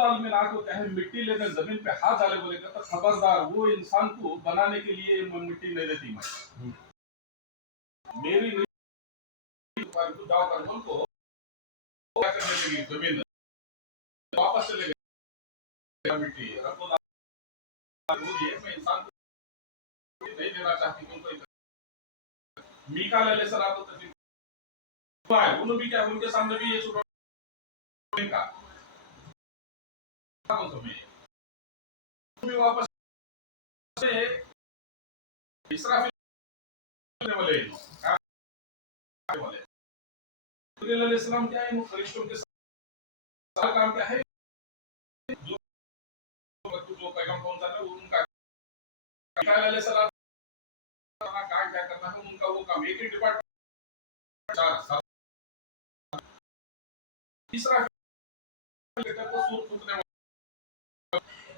आलमीन आपको कहे मिट्टी लेकर जमीन पे हाथ डाले बोलेगा तो खबरदार, वो इंसान को बनाने के लिए मिट्टी नहीं देती मैं मेरी नहीं जाओ कर बोल को क्या करने लगी जमीन वापस चले गए मिट्टी रब्बुल आलमीन ये मैं इंसान को नहीं देना चाहती क्योंकि मीका अलैहिस्सलाम तो तकलीफ है उन्होंने भी क्या उनके सामने भी ये सुबह का कौन समय भी वापस से इसराफिल वाले जिब्रील अलैहिस्सलाम क्या है, वो फरिश्तों के सारा काम क्या है, जो पैगाम पहुंचाना है उनका मीकाईल अलैहिस्सलाम का काम क्या करना है, उनका वो काम एक ही डिपार्टमेंट चार तीसरा लेकर तो सूर फूकने वाला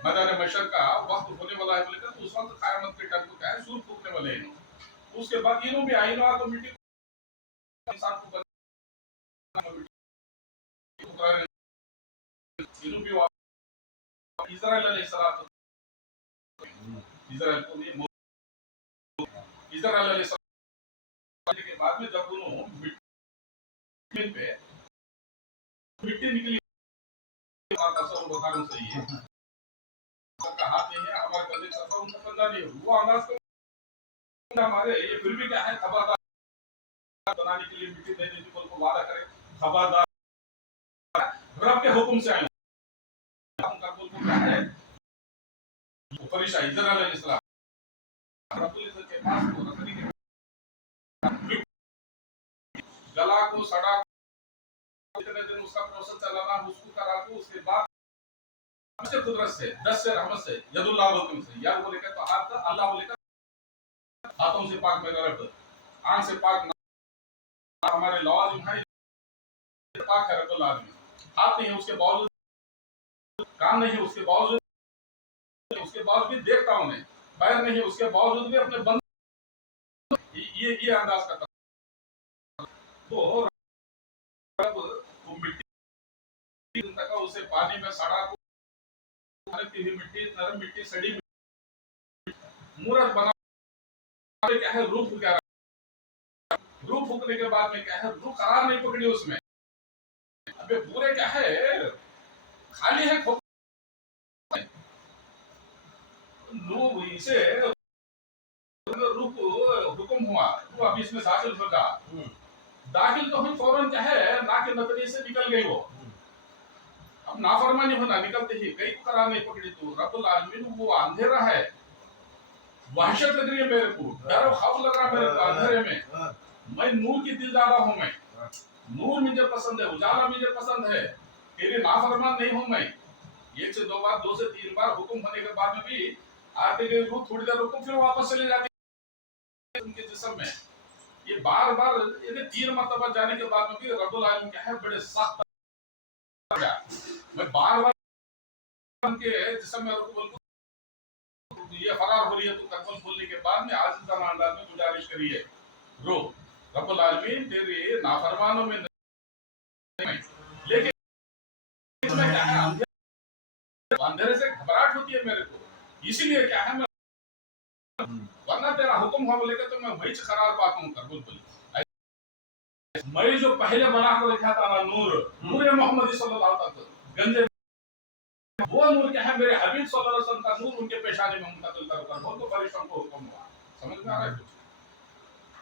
मैदान मशर का वक्त होने वाला है बोलेगा तो उस वक्त क़यामत के टाइम को क्या है सूर फूकने वाले हैं। उसके बाद इन्हों भी आइनो आ तो मिट्टी इंसान को इन्हों भी इस्राइल अलैहिस्सलाम इस्राइल को ये इस्राइल अलैहिस्सलाम के बाद में जब उन्होंने मिट्टी निकली माता सब बखान सही है का हाथ नहीं है हमारे बंदे सब उनका पंजा नहीं वो अंदाज को हमारे ये फिर भी क्या है खबरदार बनाने के लिए मिट्टी देने की को वादा करे खबरदार रब के हुक्म से आए उनका बोल को क्या है फरिश्ता इस्राइल अलैहिस्सलाम रब्बुल इज्जत के पास वो रखने के गला को सड़ा इतने दिन उसका प्रोसेस चलाना उसको करा को उसके बाद से कुदरत से 10 से रहमत से यदुल्लाह हुक्म से यार बोले का तो हाथ अल्लाह बोले का हाथों से पाक मेरा रब आंख से पाक हमारे लवाजिम है पाक है रब्बुल आलमीन हाथ नहीं है उसके बावजूद कान नहीं है उसके बावजूद भी देखता हूं मैं पैर नहीं है उसके बावजूद भी अपने बंद ये अंदाज करता तो रब वो मिट्टी तक उसे पानी में सड़ा की हुई मिट्टी नरम मिट्टी सड़ी मूरत बना क्या है रूह फूक रूह फूकने के बाद में क्या है रूह करार नहीं पकड़ी उसमें अबे पूरे क्या है खाली है रूह इसे रूह को हुक्म हुआ तो अभी इसमें दाखिल होगा दाखिल तो हम फौरन क्या है ना के नतनी से निकल गई वो अब नाफरमानी होना निकलते ही कई करार नहीं पकड़ी तो रब्बुल आलमीन वो अंधेरा है वहशत लग रही है मेरे को डर और खौफ लग रहा है मेरे को अंधेरे में मैं नूर की दिलदारा हूं मैं नूर मुझे पसंद है उजाला मुझे पसंद है तेरे नाफरमान नहीं हूं मैं एक से दो बार दो से तीन बार हुक्म होने के बाद में भी आते गए रूह थोड़ी देर रुको फिर वापस चले जाते उनके जिस्म में ये बार बार ये 3 मरतबा जाने के बाद में भी रब्बुल आलमीन क्या है बड़े सख्त मैं बार बार उनके जिस्म में रुको ये फरार हो रही है तो कत्ल बोलने के बाद में आजिज़ाना अंदाज में गुजारिश करिए रो रब्बुल आलमीन तेरे नाफरमानों में नहीं लेकिन इसमें क्या है अंधेरे से घबराहट होती है मेरे को इसीलिए क्या है मैं वरना तेरा हुक्म हो बोलेगा तो मैं वही करार पाता हूं कर बोल मैं जो पहले बना कर रखा था ना नूर मोहम्मदी सल्लल्लाहु अलैहि वसल्लम गंजे वो नूर क्या है मेरे हबीब सल्लल्लाहु अलैहि वसल्लम का नूर उनके पेशानी में मुंतकिल कर वो तो फरिश्तों को हुक्म हुआ समझ में आ रहा है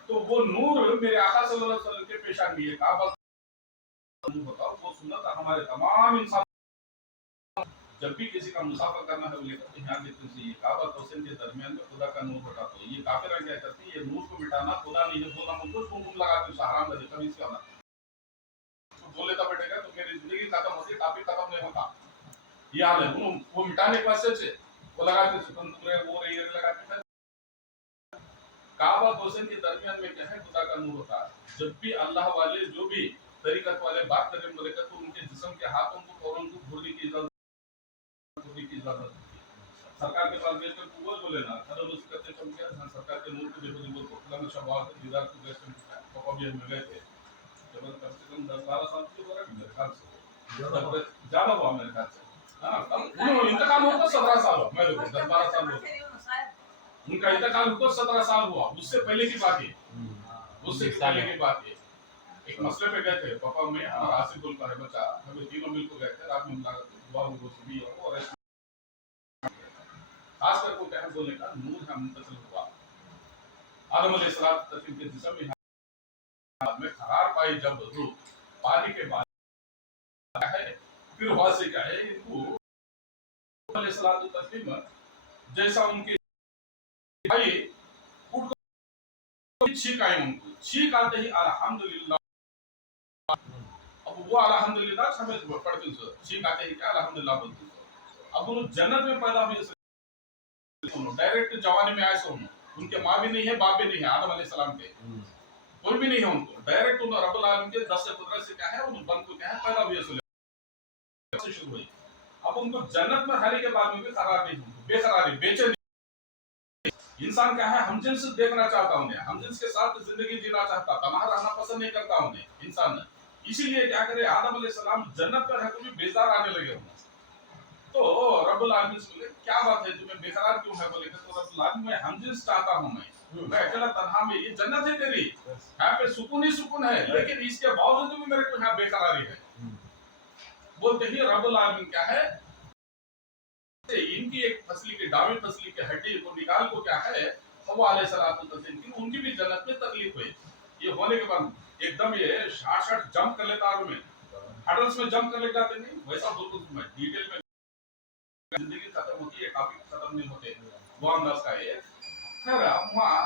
तो वो नूर मेरे आका सल्लल्लाहु अलैहि वसल्लम के पेशानी है काबा बताओ वो सुन्नत हमारे तमाम इंसान जब भी किसी का मुसाफर करना है बोले तो यहाँ देखते हैं ये काबा हुसैन के दरमियान में खुदा का नूर हटा तो ये काफिर क्या करते हैं ये नूर को मिटाना खुदा नहीं है बोला मुझको तुम लगाते हो हराम लगे कभी इसका ना तो बोले तो बैठेगा तो मेरी जिंदगी खत्म होती काफी खत्म नहीं होता ये हाल है वो मिटाने के वास्ते से वो लगाते सुकंदरे वो ये लगाते थे काबा हुसैन के दरमियान में क्या है खुदा का नूर होता है जब भी अल्लाह वाले जो भी तरीकत वाले बात करें बोले तो उनके जिस्म के हाथों को फौरन को घूरने की इजाजत सरकार के पास बेच कर वो बोले ना खदर उस करते कम किया सरकार के नूर को देखो देखो खुदा में शबाब दीदार को बेच कर तो कभी हम गए थे जब कम से कम 10-12 साल की हो रहा है मेरे ख्याल से ज्यादा हुआ मेरे ख्याल से हाँ, इंतकाल होगा 17 साल हो, मैं लोग 10-12 साल हो, उनका इंतकाल हुआ 17 साल हुआ, उससे पहले की बात है, उससे पहले की बात है। एक मसले पे गए थे पापा में, हमारा आसिफ गुल का है बच्चा, हम तीनों मिलकर गए थे, रात में मुलाकात हुई, दुआ हुई, भी और खास कर को क्या है बोलने का नूर है मुंतसिल हुआ आदम अलैहिस्सलाम तस्लीम के जिस्म में करार पाई जब रूह पानी के बाद है, फिर हुआ से क्या है इनको अलैहिस्सलाम तस्लीम जैसा उनके भाई उठ को छींक आई, उनको छींक आते ही अल्हम्दुलिल्लाह, अब वो अल्हम्दुलिल्लाह हमें पढ़ते हैं, छींक आते ही क्या अल्हम्दुलिल्लाह बोलते हैं। अब वो जन्नत में पैदा हुए डायरेक्ट जवानी में आए सो उनके माँ भी नहीं है, बाप भी नहीं है, आदम अलैहिस्सलाम के कोई भी नहीं है, उनको डायरेक्ट उन रब्बुल आलमीन के 10 से कुदरत से क्या है उन बन को क्या है पैदा हुए से शुरू हुई। अब उनको जन्नत में रहने के बाद में भी करार नहीं, बेकरारी बेचैनी, इंसान क्या है हमजिन्स देखना चाहता उन्हें, हमजिन्स के साथ जिंदगी जीना चाहता, तन्हा रहना पसंद नहीं करता उन्हें इंसान, इसीलिए क्या करे आदम अलैहिस्सलाम जन्नत में रहकर भी बेजार आने लगे उन्हें। तो रब्बुल आलमीन से बोले क्या बात है तुम्हें बेकरार क्यों है, बोले तो रब्बुल आलमीन मैं हमजिन्स चाहता हूं, मैं अकेला तन्हा में, ये जन्नत है तेरी, यहाँ पे सुकून ही सुकून है, लेकिन इसके बावजूद भी मेरे को यहाँ बेकरारी है। बोलते ही रब्बुल आलमीन क्या है इनकी एक फसली की दावी फसली की हड्डी को निकाल को क्या है हवा अलैहिस्सलाम की उनकी भी जन्नत में तकलीफ हुई। ये होने के बाद एकदम ये शार्ट जंप कर लेता आदमी, हडल्स में जंप कर ले जाते नहीं वैसा बिल्कुल मैं डिटेल में जिंदगी खत्म होती है, टॉपिक खत्म नहीं होते, वो अंदाज का है। खैर अब वहाँ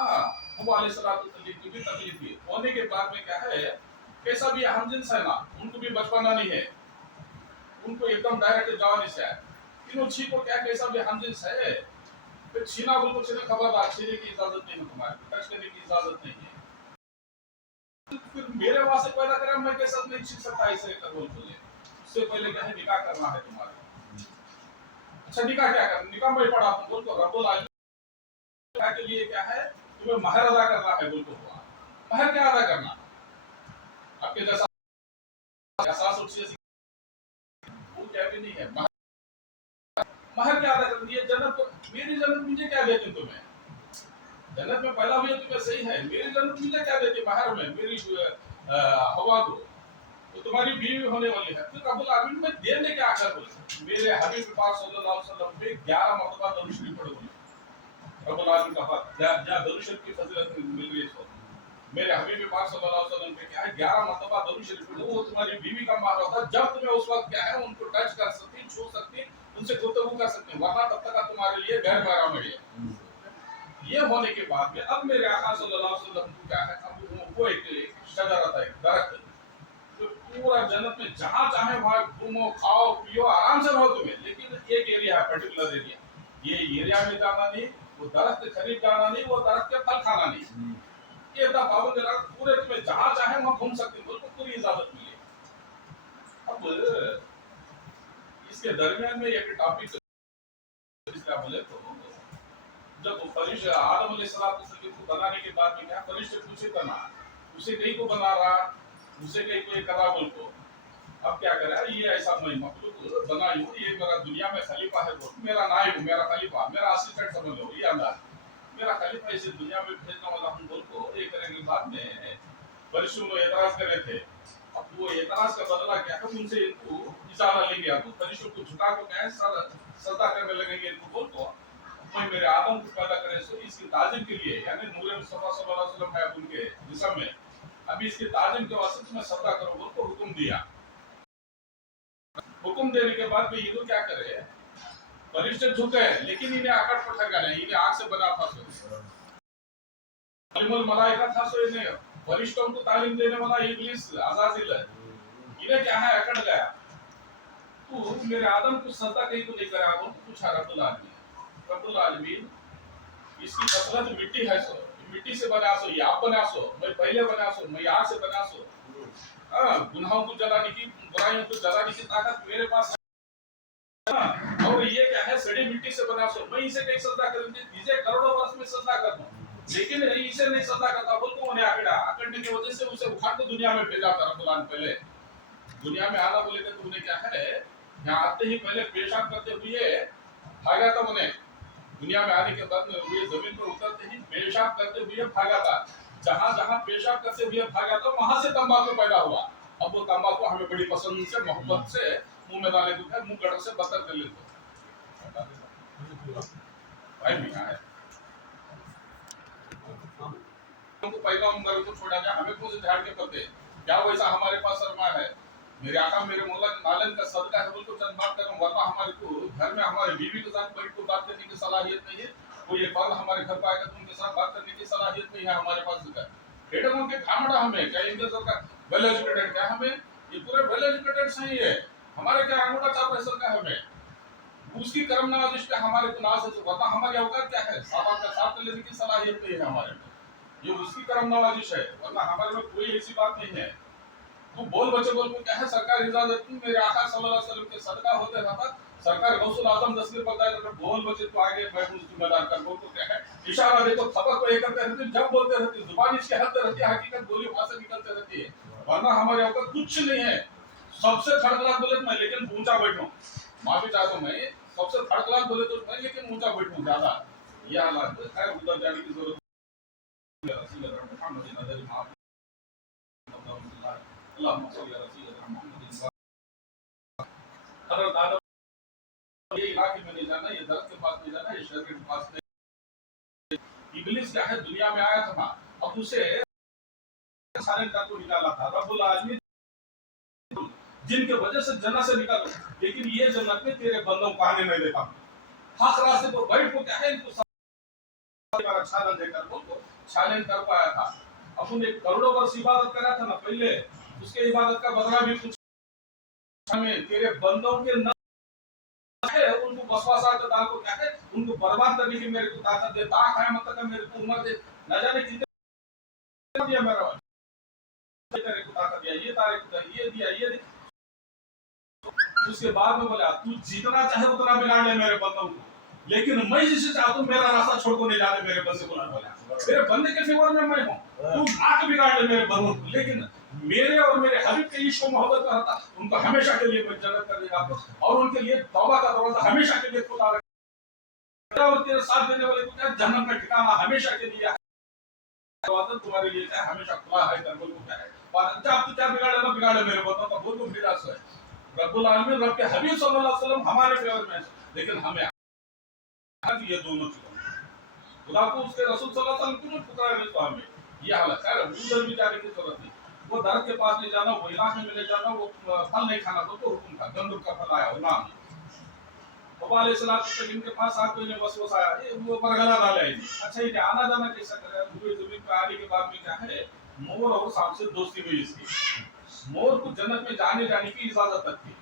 हवा अलैहिस्सलाम की भी तकलीफ हुई, होने के बाद में क्या है कैसा भी हमजिन्स है ना, उनको भी बचपना नहीं है, उनको एकदम डायरेक्ट जवानी से है, तीनों छी को क्या कैसा भी हमजिन्स है, फिर छीना बोल को छीने खबरदार, छीने की इजाजत नहीं है तुम्हारे, टच करने की इजाजत नहीं है। फिर मेरे वहां से पैदा करा मैं कैसे नहीं छीन सकता ऐसे कर बोल बोले, उससे पहले क्या है निकाह करना है तुम्हारे। अच्छा निकाह क्या करना, निकाह में पढ़ा तुम बोल को रब्बुल आलमीन के लिए क्या है तुम्हें महर अदा करना है, बोल को हुआ महर क्या अदा करना, आपके जैसा एहसास उठिए वो क्या भी नहीं है, महर क्या अदा करनी है, जन्नत को मेरी जन्नत मुझे क्या देती तुम्हें, जन्नत में पैदा हुए तुम्हें सही है, मेरी जन्नत मुझे क्या देती महर में, मेरी हवा को तो तुम्हारी बीवी होने वाली है। फिर रब्बुल आलमीन में देने क्या कर बोले मेरे हबीब पाक सल्लल्लाहु अलैहि वसल्लम पे 11 मरतबा दरूद शरीफ पढ़ो, रब्बुल आलमीन का हक जा दरूद शरीफ की फजीलत मिल रही है, मेरे हबीब पाक सल्लल्लाहु अलैहि वसल्लम पे क्या है 11 मरतबा दरूद शरीफ पढ़ो, वो तुम्हारी बीवी का महर होता जब तुम्हें उस वक्त क्या है उनको टच कर सकती, छू सकती, उनसे गुफ्तगू कर सकते, वरना तब तक तुम्हारे लिए गैर महरम है। ये होने के बाद में अब मेरे आका सल्लल्लाहु अलैहि वसल्लम को क्या है अब वो एक शजरा था, एक दरख्त तो पूरा जन्नत में जहां चाहे वहां घूमो खाओ पियो आराम से रहो तुम्हें, लेकिन एक एरिया है पर्टिकुलर एरिया, ये एरिया में जाना नहीं, वो दरख्त खरीद जाना नहीं, वो दरख्त के फल खाना नहीं, ये था पाबंद दरख्त पूरे तुम्हें जहां चाहे वहां घूम सकते हो, बिल्कुल पूरी इजाजत मिली। अब इसके दरमियान में एक टॉपिक इसका बोले तो जब फरिश्ते आदम अलैहिस्सलाम को बनाने के बाद में क्या फरिश्ते पूछे करना उसे कहीं को बना रहा, उसे कहीं को एक करा बोल को, अब क्या करा ये ऐसा मैं मखलूक बनाई हूँ, ये मेरा दुनिया में खलीफा है, बोल मेरा नायब मेरा खलीफा मेरा असिस्टेंट समझ लो, ये अंदाज मेरा खलीफा इसे दुनिया में भेजने वाला हूँ बोल को ये करने के बाद में फरिश्तों ने एतराज करे थे। अब वो एतराज का बदला क्या है उनसे इनको इजारा लेंगे, अब फरिश्तों को झुका को क्या है सजदा करने लगेंगे इनको बोल को, मैं मेरे आदम को पैदा करे सो इसकी ताजीम के लिए यानी नूर मुस्तफा सल्लल्लाहु अलैहि वसल्लम है उनके जिस्म में, अभी इसकी ताजीम के वास्ते तुम्हें सजदा करो बोल को हुक्म दिया। हुक्म देने के बाद भी ये लोग क्या करे फरिश्ते झुके लेकिन इन्हें आकड़ पटक गए, इन्हें आग से बना था सो अलिमुल मलाइका था सो इन्हें फरिश्तों को तालीम देने वाला इब्लिस अज़ाज़िल है, इन्हें क्या है अकड़ गया, तो मेरे आदम को सजदा कहीं को नहीं करा बोल पूछा रब्बुल आलमीन, रब्बुल आलमीन इसकी कसरत मिट्टी है सो मिट्टी से बना सो, ये आप बना सो, मैं पहले बना सो, मैं आग से बना सो, गुनाहों को जलाने की बुराइयों को जलाने की ताकत मेरे पास है, और ये क्या है सड़ी मिट्टी से बना सो, मैं इसे कहीं सजदा करूंगी इसे करोड़ों वर्ष में सजदा कर दूं, लेकिन इसे नहीं सजदा करता बोल को उन्हें आकड़ने की वजह से उसे उखाड़ के दुनिया में भेजा था रब्बुल आलमीन, पहले दुनिया में आना बोले तो तुमने क्या है यहाँ आते ही पहले पेशाब करते हुए भागा था उन्हें, दुनिया में आने के बाद में हुए जमीन पर उतरते ही पेशाब करते हुए भागा था। जहां जहां पेशाब करते हुए भागा था वहां से तंबाकू पैदा हुआ। अब वो तंबाकू हमें बड़ी पसंद से मोहब्बत से मुंह में डाले तो मुंह गटर से बतर कर लेते भाई भी है हमको पैगंबर को छोड़ा जाए, हमें कौन से झाड़ के पत्ते, क्या वैसा हमारे पास शर्मा है? मेरे आका मेरे मौला के नालन का सदका है, बोल को चंद बात कर रहा हूं, वरना हमारे को घर में हमारे बीवी के साथ बैठ कर बात करने की सलाहियत नहीं है। कोई एक बार हमारे घर पर आएगा तो उनके साथ बात करने की सलाहियत नहीं है हमारे पास। हेडमों के खामड़ा हमें क्या इनके सरकार वेल एजुकेटेड, क्या हमें ये पूरे वेल एजुकेटेड सही है, हमारे क्या अंगूठा चाप है सरकार हमें उसकी कर्म नवाजिश का हमारे को नाश है, वरना हमारी औकात क्या है, साहब का साथ लेने की सलाहियत नहीं है हमारे में, ये उसकी कर्म नवाजिश है, वरना हमारे में कोई ऐसी बात नहीं है। तो बोल बच्चे बोल को क्या है, सरकार इजाजत की मेरे आका सल्लल्लाहु अलैहि वसल्लम के सदका होते रहता, सरकार गौसुल आजम दस्तगीर बताया तो बोल बच्चे तो आगे मैं उस जिम्मेदार कर बोल को क्या है, इशारा देखो थपक को ये करते रहते, जब बोलते रहते जुबान इसके हद रहती है, हकीकत बोली वहां से निकलते रहती है, वरना हमारे ऊपर कुछ नहीं है। सबसे थर्ड क्लास बोले तो मैं लेकिन ऊंचा बैठूं, माफी चाहता हूं मैं, सबसे थर्ड क्लास बोले तो मैं लेकिन ऊंचा बैठूं ज्यादा, ये हालात है। खैर उधर जाने की जरूरत ये इलाके में नहीं जाना, ये दरख्त के पास नहीं जाना, ये शहर के पास नहीं। इब्लिस क्या है दुनिया में आया था, अब उसे सारे को निकाला था रब्बुल आलमीन, जिनके वजह से जन्नत से निकालो, लेकिन ये जन्नत में तेरे बंदों को आने नहीं देता। हक रास्ते पर बैठ को क्या है इनको छालन देकर बोल छालन कर पाया था। अपन एक करोड़ों वर्ष इबादत करा था ना पहले, उसके इबादत का बदला भी कुछ हमें तेरे बंदों के न है, उनको वसवासा का दाल को क्या है, उनको बर्बाद करने की मेरे को ताकत दे, ताक है मतलब मेरे को उम्र दे, न जाने कितने दिया मेरा तेरे को ताकत दिया, ये तारे को ये दिया ये दिया। उसके बाद में बोला तू जितना चाहे उतना बिगाड़ ले मेरे बंदों को, लेकिन मैं जिसे चाहता हूँ मेरा रास्ता छोड़ को नहीं जाने मेरे बंदे को, मेरे बंदे के फेवर में मैं हूँ, तू नाक बिगाड़ ले मेरे बंदों को, लेकिन मेरे और मेरे हबीब के इश्क मोहब्बत का रहता उनको हमेशा के लिए मैं जन्नत कर देगा आपको, और उनके लिए तौबा का दरवाजा हमेशा के लिए खुला रखेगा, और तेरे साथ देने वाले को क्या जन्नत का ठिकाना हमेशा के लिए है, दरवाजा तुम्हारे लिए क्या हमेशा खुला है, कर बोल को क्या है बात आप तो क्या बिगाड़े ना बिगाड़े मेरे बंदों का बोल को फिरास है। रब्बुल आलमीन रब के हबीब सल्लल्लाहु अलैहि वसल्लम हमारे फेवर में, लेकिन हमें आज ये दोनों चीजें खुदा को उसके रसूल सल्लल्लाहु अलैहि वसल्लम को पुकारा नहीं, तो हमें ये हालत है, उधर भी जाने की जरूरत नहीं, वो दर के पास नहीं जाना, वो इलाके में नहीं जाना, वो फल नहीं खाना, तो हुक्म था गंदम का फल आया वो नाम बाबा अलैहिस्सलाम के पास आ कोई ने वसवस आया, ये वो बरगला डाले, अच्छा ये आना जाना कैसा करे, पूरे जमीन पे आने के बाद में क्या है, मोर और सांप से दोस्ती हुई इसकी, मोर को जन्नत में जाने की इजाजत थी,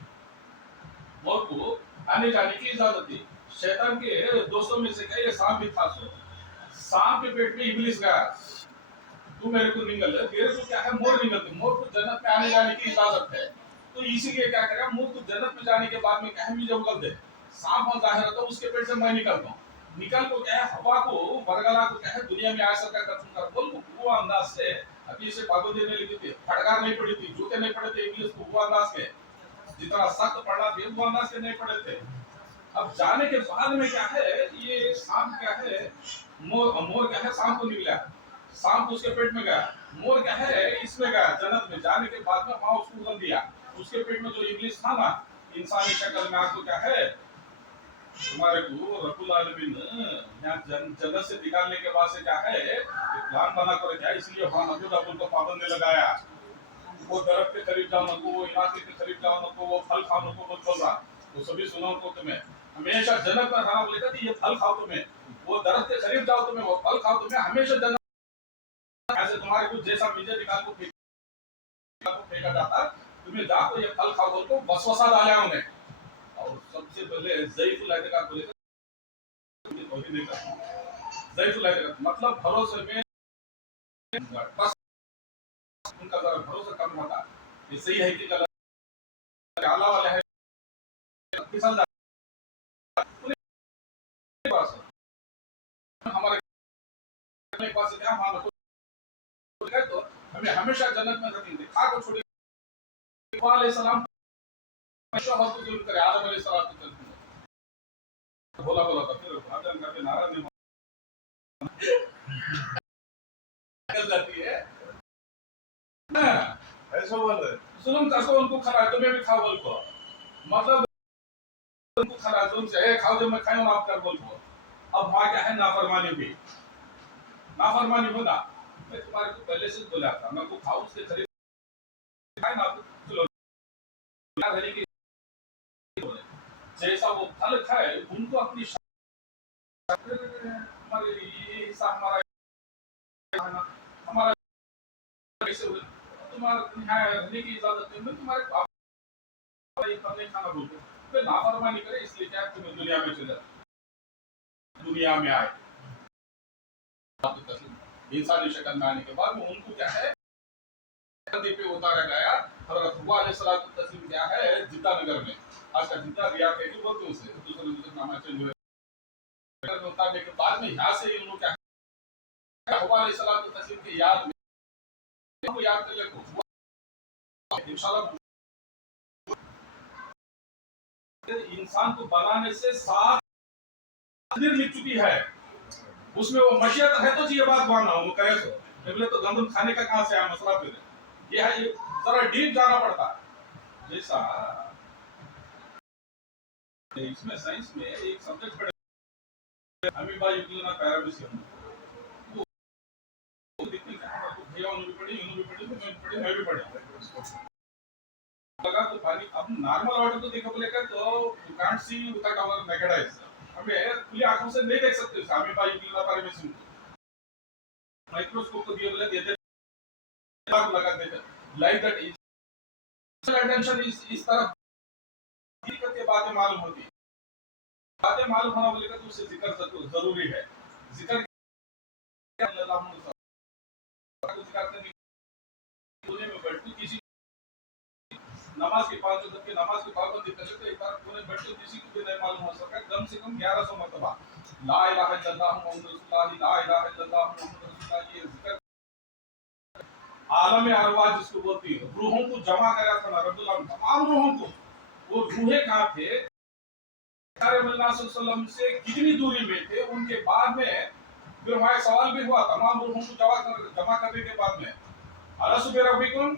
मोर को आने जाने की इजाजत थी, शैतान के दोस्तों में से क्या ये सांप भी था, सांप के पेट में इब्लिस गया, तू मेरे को निगल है, तेरे को क्या है मोर निगल, मोर को जन्नत में आने जाने की इजाजत है, तो इसीलिए क्या करेगा मोर को जन्नत में जाने के बाद में क्या है मुझे उगल दे, सांप और जाहिर होता है उसके पेट से मैं निकलता हूँ, निकल को क्या है हवा को बरगला को क्या है दुनिया में आया कर तुम कर बोल वो अंदाज से अभी से पाबंदी नहीं लगी थी, फटकार नहीं पड़ी थी, जूते नहीं पड़े थे इंग्लिश को, वो अंदाज के जितना सख्त पढ़ना थे वो अंदाज के नहीं पड़े थे। अब जाने के बाद में क्या है ये सांप क्या है, मोर क्या है सांप को निकला, सांप उसके पेट में गया, मोर क्या है इसमें गया जन्नत में, जाने के बाद में वहां उसको उगल दिया, उसके पेट में जो इंग्लिश था ना इंसानी शक्ल में, आपको क्या है तुम्हारे को रब्बुल आलमीन यहाँ जन्नत से निकालने के बाद से क्या है एक प्लान बना कर क्या, इसलिए वहां महमूद अब्दुल को पाबंदी लगाया, वो दरख्त के करीब जाओ नको, वो इलाके के करीब जाओ नको, वो फल खाओ नको, वो बोल रहा वो सभी सुनो को तुम्हें हमेशा जन्नत में खाना बोलेगा कि ये फल खाओ तुम्हें, वो दरख्त के करीब जाओ तुम्हें, वो फल खाओ तुम्हें हमेशा जन्नत, ऐसे तुम्हारे कुछ जैसा बीजे निकाल को फेंका जाता, तुम्हें जाओ ये फल खाओ बोल को वसवसा डाला उन्हें, और सबसे पहले ज़ईफुल एतिकाद बोलेगा, ज़ईफुल एतिकाद मतलब भरोसे में बस उनका जरा भरोसा कम होता, ये सही है कि गलत, आला वाले है फिसल जाता, उन्हें पास हमारे पास क्या मान रखो, तो हमें हमेशा जन्नत में रखेंगे, खा को छोड़ेंगे, अलैहि सलाम शौहर को जुल्म करे आदम अलैहिस्सलाम बोला बोला था फिर भाजन करके नाराज नहीं निकल जाती है ऐसा बोल रहे जुल्म करको उनको खा तुम्हें भी खा बोल को मतलब उनको खा जुल्म से खाओ जब मैं खाऊं आप कर बोल को अब वहां क्या है नाफरमानी भी नाफरमानी होगा मैं तुम्हारे को पहले से बोला था मैं को खाऊं उसके करीब खाए ना चलो यार रहने की जैसा वो फल खाए उनको अपनी हमारे ये हिस्सा हमारा हमारा कैसे तुम्हारा रहने की इजाजत नहीं तुम्हारे पापा ये फल नहीं खाना बोलते फिर लापरवाही करे इसलिए क्या तुम्हें दुनिया में चले दुनिया में आए इंसानी शक्ल में आने के बाद में उनको क्या है पे उतारा गया हजरत हुआ अलैहिस्सलाम तस्लीम क्या है जिद्दा नगर में आज का जिद्दा रियाद है कि बोलते उसे दूसरा नाम चेंज हुआ उतारने के बाद में यहाँ से उन्होंने क्या हुआ अलैहिस्सलाम तस्लीम की याद में को याद कर ले को इंशाल्लाह इंसान को बनाने से 7 दिन लिख चुकी है उसमें वो मशीयत है तो ये बात मानना हूं कहे तो बोले तो गंदम खाने का कहां से आया मसला फिर ये है जरा डीप जाना पड़ता है जैसा इसमें साइंस में एक सब्जेक्ट पढ़े अमीबा यूक्लिना पैराबिसियम वो दिखती है भैया उन्होंने भी पढ़ी तो मैं भी पढ़ी लगा तो पानी अब नॉर्मल वाटर तो देखो बोलेगा तो you can't see without our naked eyes हमें खुली आंखों से नहीं देख सकते अमीबा यूक्लिना पैराबिसियम माइक्रोस्कोप को दिए बोले देते लगा देते लाइक दैट इज अटेंशन इस तरफ करके बातें मालूम होती बातें मालूम होना बोलेगा तो उससे जिक्र जरूरी है जिक्र में बैठती किसी नमाज के 5 वक्त की नमाज की पाबंदी करे तो एक बार पूरे बैठते किसी को भी नहीं मालूम हो सका कम से कम 1100 मरतबा ला इलाहा इल्लल्लाह मुहम्मदुर रसूलुल्लाह ला इलाहा इल्लल्लाह मुहम्मदुर रसूलुल्लाह ये जिक्र आलम अरवाह जिसको बोलती है रूहों को जमा करा था रब्बुल आलमीन तमाम रूहों को वो रूहें कहां थे वसल्लम से कितनी दूरी में थे उनके बाद में फिर हमारे सवाल भी हुआ तमाम रूहों को जमा करने के बाद में अलसु बिरब्बिकुम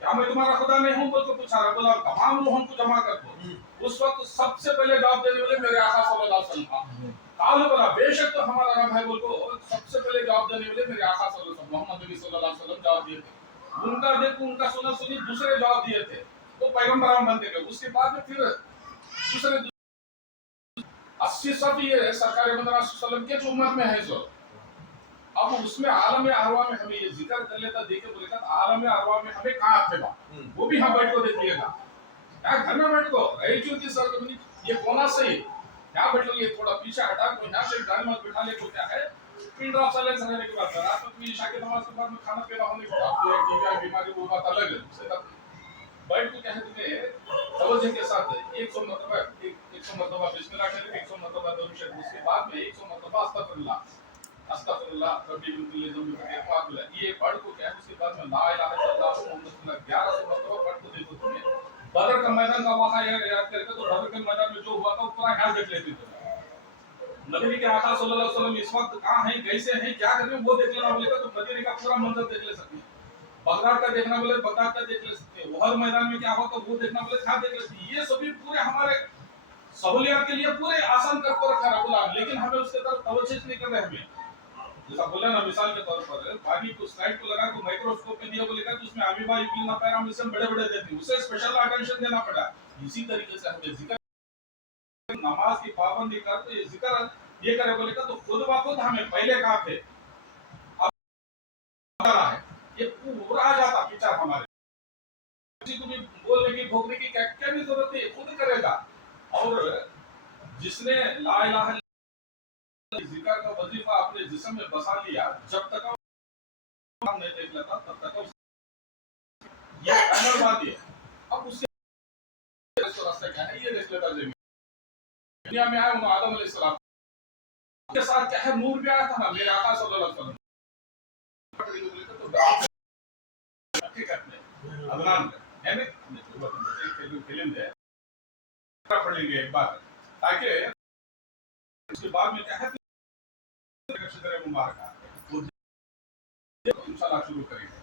क्या मैं तुम्हारा खुदा नहीं हूं बोल के पूछा रब्बुल आलमीन तमाम रूहों को जमा कर दो उस वक्त सबसे पहले जवाब देने वाले मेरे आका सल्लल्लाहु अलैहि वसल्लम कालू बोला बेशक तो हमारा रब है बोल को सबसे पहले जवाब देने वाले मेरे आका सल्लल्लाहु अलैहि वसल्लम मोहम्मद नबी सल्लल्लाहु अलैहि वसल्लम जवाब दिए थे उनका देखो उनका सुना सुनी दूसरे जवाब दिए थे वो पैगंबर बनते गए उसके बाद में फिर दूसरे 80 सब ये सरकार वसल्लम के उम्मत में है जो अब उसमें आलम अरवा में हमें ये जिक्र कर लेता देखे बोलेगा आलम अरवा में हमें कहां थे वो भी हम बैठ को देख लिएगा क्या घर में बैठ को रही चुकी सर ये कोना सही क्या बैठ लो ये थोड़ा पीछे हटा को यहां से गाड़ी मत बिठा ले को क्या है पिन ड्रॉप साइलेंस रहने के बाद रात में ईशा की नमाज के बाद में खाना पीना होने के बाद ये टीबी बीमारी वो बात अलग है उससे तब बैठ को क्या है तुम्हें तवज्जो के साथ 100 मरतबा 100 मरतबा बिस्मिल्लाह करें 100 मरतबा दरूद शरीफ उसके बाद में 100 मरतबा अस्तगफिरुल्लाह रब्बी मिन ज़म्बी फक़ीर ये पढ़ को क्या है उसके बाद में ला इलाहा इल्लल्लाह मुहम्मदुर रसूलुल्लाह 1100 मरतबा पढ़ को देखो तुम्हें बदर का मैदान का वाक़या याद करके तो बदर के मैदान में जो हुआ था पूरा ख्याल देख लेते थे नबी के आका सल्लल्लाहु अलैहि वसल्लम इस वक्त कहां हैं कैसे हैं क्या कर रहे हैं वो देख लेना बोलेगा तो मदीने का पूरा मंजर देख ले सकते हैं बगदाद का देखना बोले बगदाद का देख ले सकते हैं वहर मैदान में क्या हुआ तो वो देखना बोले क्या देख ले सकते हैं ये सभी पूरे हमारे सहूलियत के लिए पूरे आसान करके रखा रब्बुल आलमीन लेकिन हमें उसके तरफ तवज्जो नहीं कर रहे हमें जैसा बोला ना मिसाल के तौर पर पानी को स्लाइड को लगा के माइक्रोस्कोप में दिया बोलेगा तो उसमें अमीबा यूक्लिना पैराबिसियम बड़े-बड़े देती है उसे स्पेशल अटेंशन देना पड़ा इसी तरीके से हमें जिक्र नमाज की पाबंदी कर तो ये जिक्र ये करे बोलेगा तो खुद ब खुद हमें पहले कहां थे अब रहा है ये पूरा आ जाता विचार हमारे किसी को भी बोलने की भोगने की क्या क्या भी जरूरत है खुद करेगा और जिसने ला इलाहा जिक्र का वजीफा अपने जिस्म में बसा लिया जब तक हम नहीं देख लेता तब तक ये अमल बात है अब उसके रास्ता क्या है ये देख लेता दुनिया में आया हूं आदम अलैहिस्सलाम के साथ क्या है नूर भी आया था ना मेरे आका सल्लल्लाहु अलैहि वसल्लम ठीक है अदनान है ना फिल्म है पढ़ लेंगे एक बार, ताकि उसके बाद में क्या है मुबारक वो इंशाल्लाह शुरू करेंगे।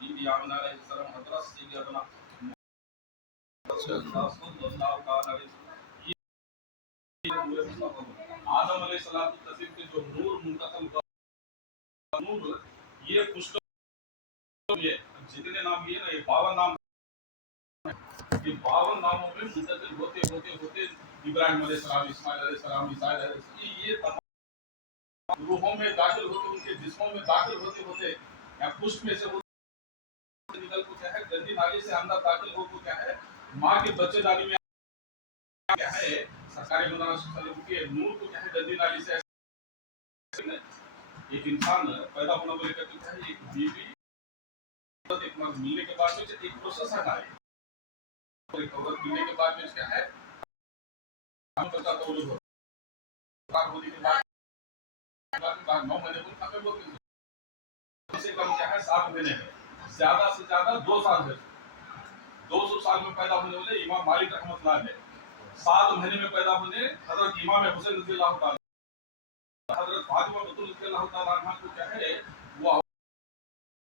बीबी आमिना अलैहि सलाम हज़रत सैयदना आदम अलैहि सलाम तस्वीर के जो नूर मुंतकल नूर ये पुष्ट ये जितने नाम लिए ना ये 52 नाम ये 52 नामों में मुंतकल होते होते होते इब्राहिम अलैहि सलाम इस्माइल अलैहि सलाम ईसा अलैहि सलाम ये तमाम रूहों में दाखिल होते उनके जिस्मों में दाखिल होते होते या पुष्ट में से निकल को क्या है गंदी नाली से अंदर दाखिल हो को क्या है माँ के बच्चेदानी में क्या है सरकारी मदरसा के नूर को क्या है गंदी नाली से एक इंसान पैदा होना बोले कहते हैं एक बीवी एक मर्द मिलने के बाद में एक प्रोसेस है ना एक औरत मिलने के बाद में क्या है हम बच्चा तो लोग होने के बाद 9 महीने को खत्म होते हैं इसे कम क्या है 7 महीने में ज्यादा से ज्यादा 2 साल है 200 साल में पैदा होने वाले इमाम मालिक रहमतुल्लाह अलैह 7 महीने में पैदा होने हजरत इमाम हुसैन रज़ियल्लाहु ताला हजरत फातिमा रज़ियल्लाहु ताला अन्हा को क्या है वो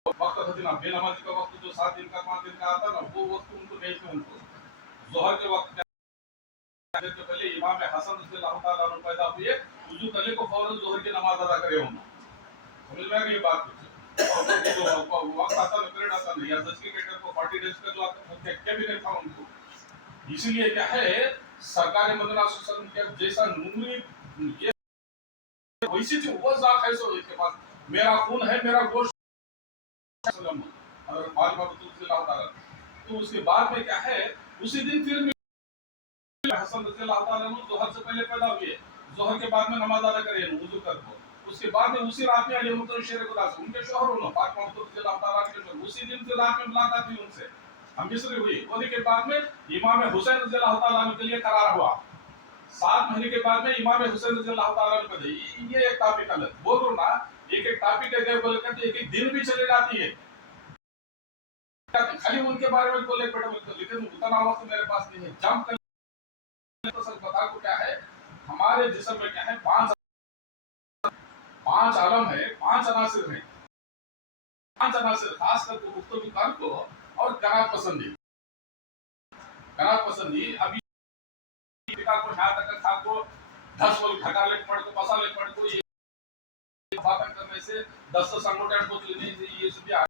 वक्त था ना बेनमाजी का वक्त जो 7 दिन का 5 दिन का आता ना वो वक्त उनको नहीं थे उनको जोहर के वक्त के पहले इमाम हसन रज़ियल्लाहु ताला अन्हु पैदा हुए वुजू करने को फौरन जोहर की नमाज अदा करे होना समझ में आ गई बात वक्त आता ना पीरियड आता नहीं या 10 क्रिकेटर को 40 डेज का जो आता कैबिनेट था उनको इसीलिए क्या है सरकारी मदरसा के जैसा नूरी ये वैसी थी वो जात है सो इसके पास मेरा खून है मेरा गोश्त और फातिमा रज़ियल्लाहु ताला तो उसके बाद में क्या है उसी दिन फिर हसन रज़ियल्लाहु ताला जोहर से पहले पैदा हुए जोहर के बाद में नमाज अदा करे वुजू कर को उसके बाद में उसी रात में अली मुतहर शेर खुदा से उनके शौहर होना फातिमा रज़ियल्लाहु ताला के शौहर उसी दिन से रात में मुलाकात हुई उनसे हम मिस्र हुई होने के बाद में इमाम हुसैन रज़ियल्लाहु ताला के लिए करार हुआ 7 महीने के बाद में इमाम हुसैन रज़ियल्लाहु ताला ने ये एक टॉपिक अलग बोल रहा ना एक एक टॉपिक है बोल के एक एक दिन भी चले जाती है, खाली उनके बारे में बोले बेटा बोलते, लेकिन उतना वक्त मेरे पास नहीं है। जंप करने तो सच बता को क्या है, हमारे जिस्म में क्या है, पांच आलम है, पांच अनासिर है। पांच अनासिर खास करके गुफ्तगू कान को और कनात पसंदी, कनात पसंदी अभी को यहाँ तक आपको 10 बोल घटा ले पड़ को पसा ले पड़ को ये बात करने से 10 तो संगोटन को लेने से ये सुबह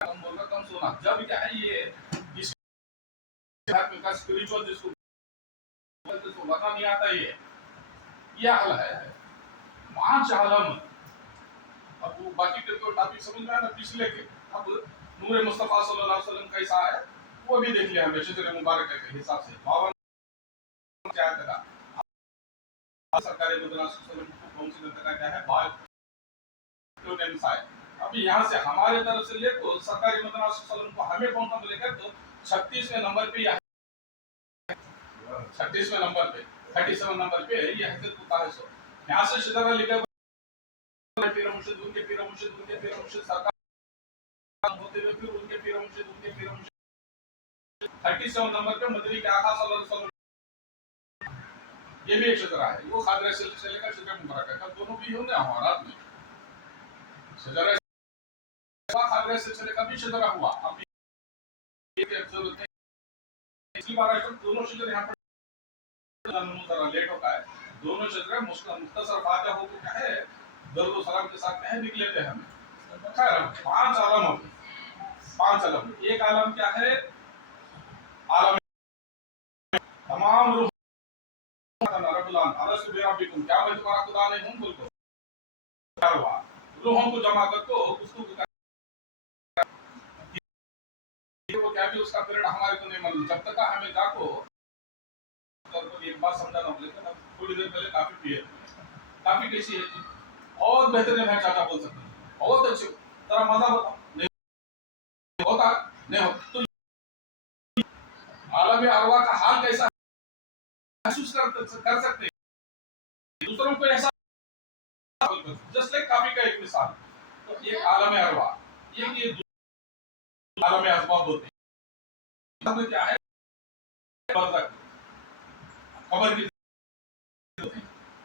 कम बोलना कम सुना। जब क्या है ये इस का स्पिरिचुअल जिसको पता नहीं आता, ये हाल है पांच आलम। अब वो बाकी के टॉपिक समझ में आया ना पिछले के, अब नूरे मुस्तफा सल्लल्लाहु अलैहि वसल्लम कैसा है वो भी देख लिया हमने शिजर मुबारक के हिसाब से। 52 क्या था सरकारी मदीना सल्लल्लाहु को कौन सी जनता का क्या है बात तो टेंस है। अभी यहां से हमारे तरफ से ले तो सरकारी मदीना सल्लल्लाहु को हमें कौन सा मिलेगा, तो 36वें नंबर पे या 36वें नंबर पे 37 नंबर पे ये हजरत मुताहिर यहां से शिजरा लिखा पीर मुर्शिद उनके पीर मुर्शिद उनके पीर मुर्शिद सरकार होते हुए फिर उनके पीर मुर्शिद उनके पीर मुर्शिद 37 नंबर पे मदनी के आका सल्लल्लाहु अलैहि वसल्लम, ये भी एक शजरा है। वो खादरा सिलसिले का शजरा मुबारक है। कल दोनों भी होंगे हमारा में शजरा खादरा सिलसिले का भी शजरा हुआ। अब ये जरूरत है इसकी बार दोनों शजरे यहां पर लेट होता है। दोनों शजरा मुख्तसर फातिहा हो क्या है दरुद सलाम के साथ कहे निकले थे हमें। खैर पांच आलम, पांच आलम, एक आलम क्या है, आलम तमाम रूह क्या मैं तुम्हारा खुदा नहीं हूं बोलकर क्या हुआ, रूहों को जमा करके उसको क्या भी उसका पीरियड हमारे को नहीं मालूम। जब तक हमें जाको एक बात समझाना बोले थोड़ी देर पहले काफी पिए, काफी कैसी है और बेहतरीन है चाचा बोल सकते हैं, बहुत अच्छी तेरा मजा बताओ नहीं होता नहीं हो तो आलम अरवा का हाल कैसा महसूस कर सकते हैं दूसरों को ऐसा जस्ट लाइक काफी का एक मिसाल। तो ये आलम अरवा, ये आलम असबाब होते हैं। क्या है खबर की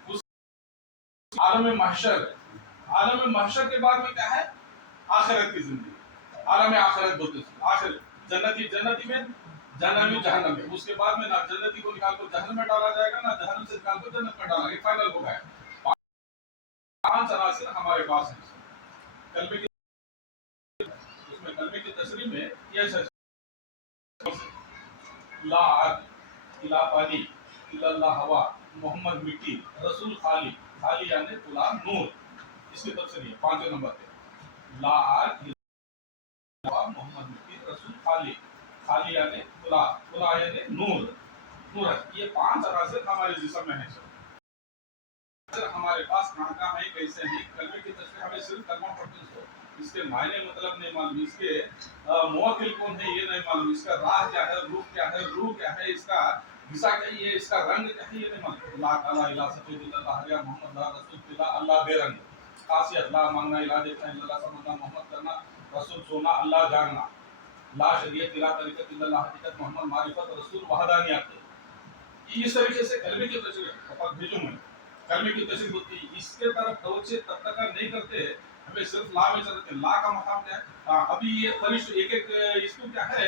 उस आलम महशर, आलम महशर के बाद में क्या है आखिरत की जिंदगी, आलम आखिरत बोलते हैं। आखिर जन्नती जन्नती में, जहन्नमी जहन्नम में, उसके बाद में ना जन्नती को निकाल कर जहन्नम में डाला जाएगा ना जहन्नम से निकाल कर जन्नत में डाला, ये फाइनल हो गया। पांच अनासिर हमारे पास हैं कलमे की, उसमें कलमे की तशरीह में यह ला आग इला पानी इल्लल्लाह हवा मोहम्मद मिट्टी रसूल खाली, खाली यानी खुला नूर, इसकी तफसीर है 5वें नंबर पे। ला आग हवा मोहम्मद मिट्टी रसूल खाली, खाली यानी खुला, खुला यानी नूर, नूर। ये पांच अनासिर हमारे जिस्म में है सर। हमारे पास कहाँ कहाँ है कैसे हैं, कलमे की तशरीह हमें सिर्फ कलमा पढ़ते हैं, इसके मायने मतलब नहीं मालूम, इसके मुवक्किल कौन है ये नहीं मालूम, इसका राह क्या है, रूह क्या है, रूह क्या है, इसका हिस्सा क्या है, इसका रंग क्या है ये नहीं मालूम। ला ताला इला सफीदुल्लाह या मोहम्मद ला रसूल बिला अल्लाह बेरंग, खासियत ला मांगना इला देखना इल्लल्लाह समझना मोहम्मद करना रसूल सोना अल्लाह जानना, ला शरीयत इला तरीकत इल्लल्लाह हकीकत मोहम्मद मारिफत रसूल वहदानियत। इस तरीके से कलमे की तशरीह और भेजूं मैं कलमे की तशरीह होती है। इसके तरफ तवज्जो तब तक नहीं करते हमें सिर्फ ला में चलते, ला का मकाम क्या है। अभी ये फरिश्ते एक एक इसको क्या है,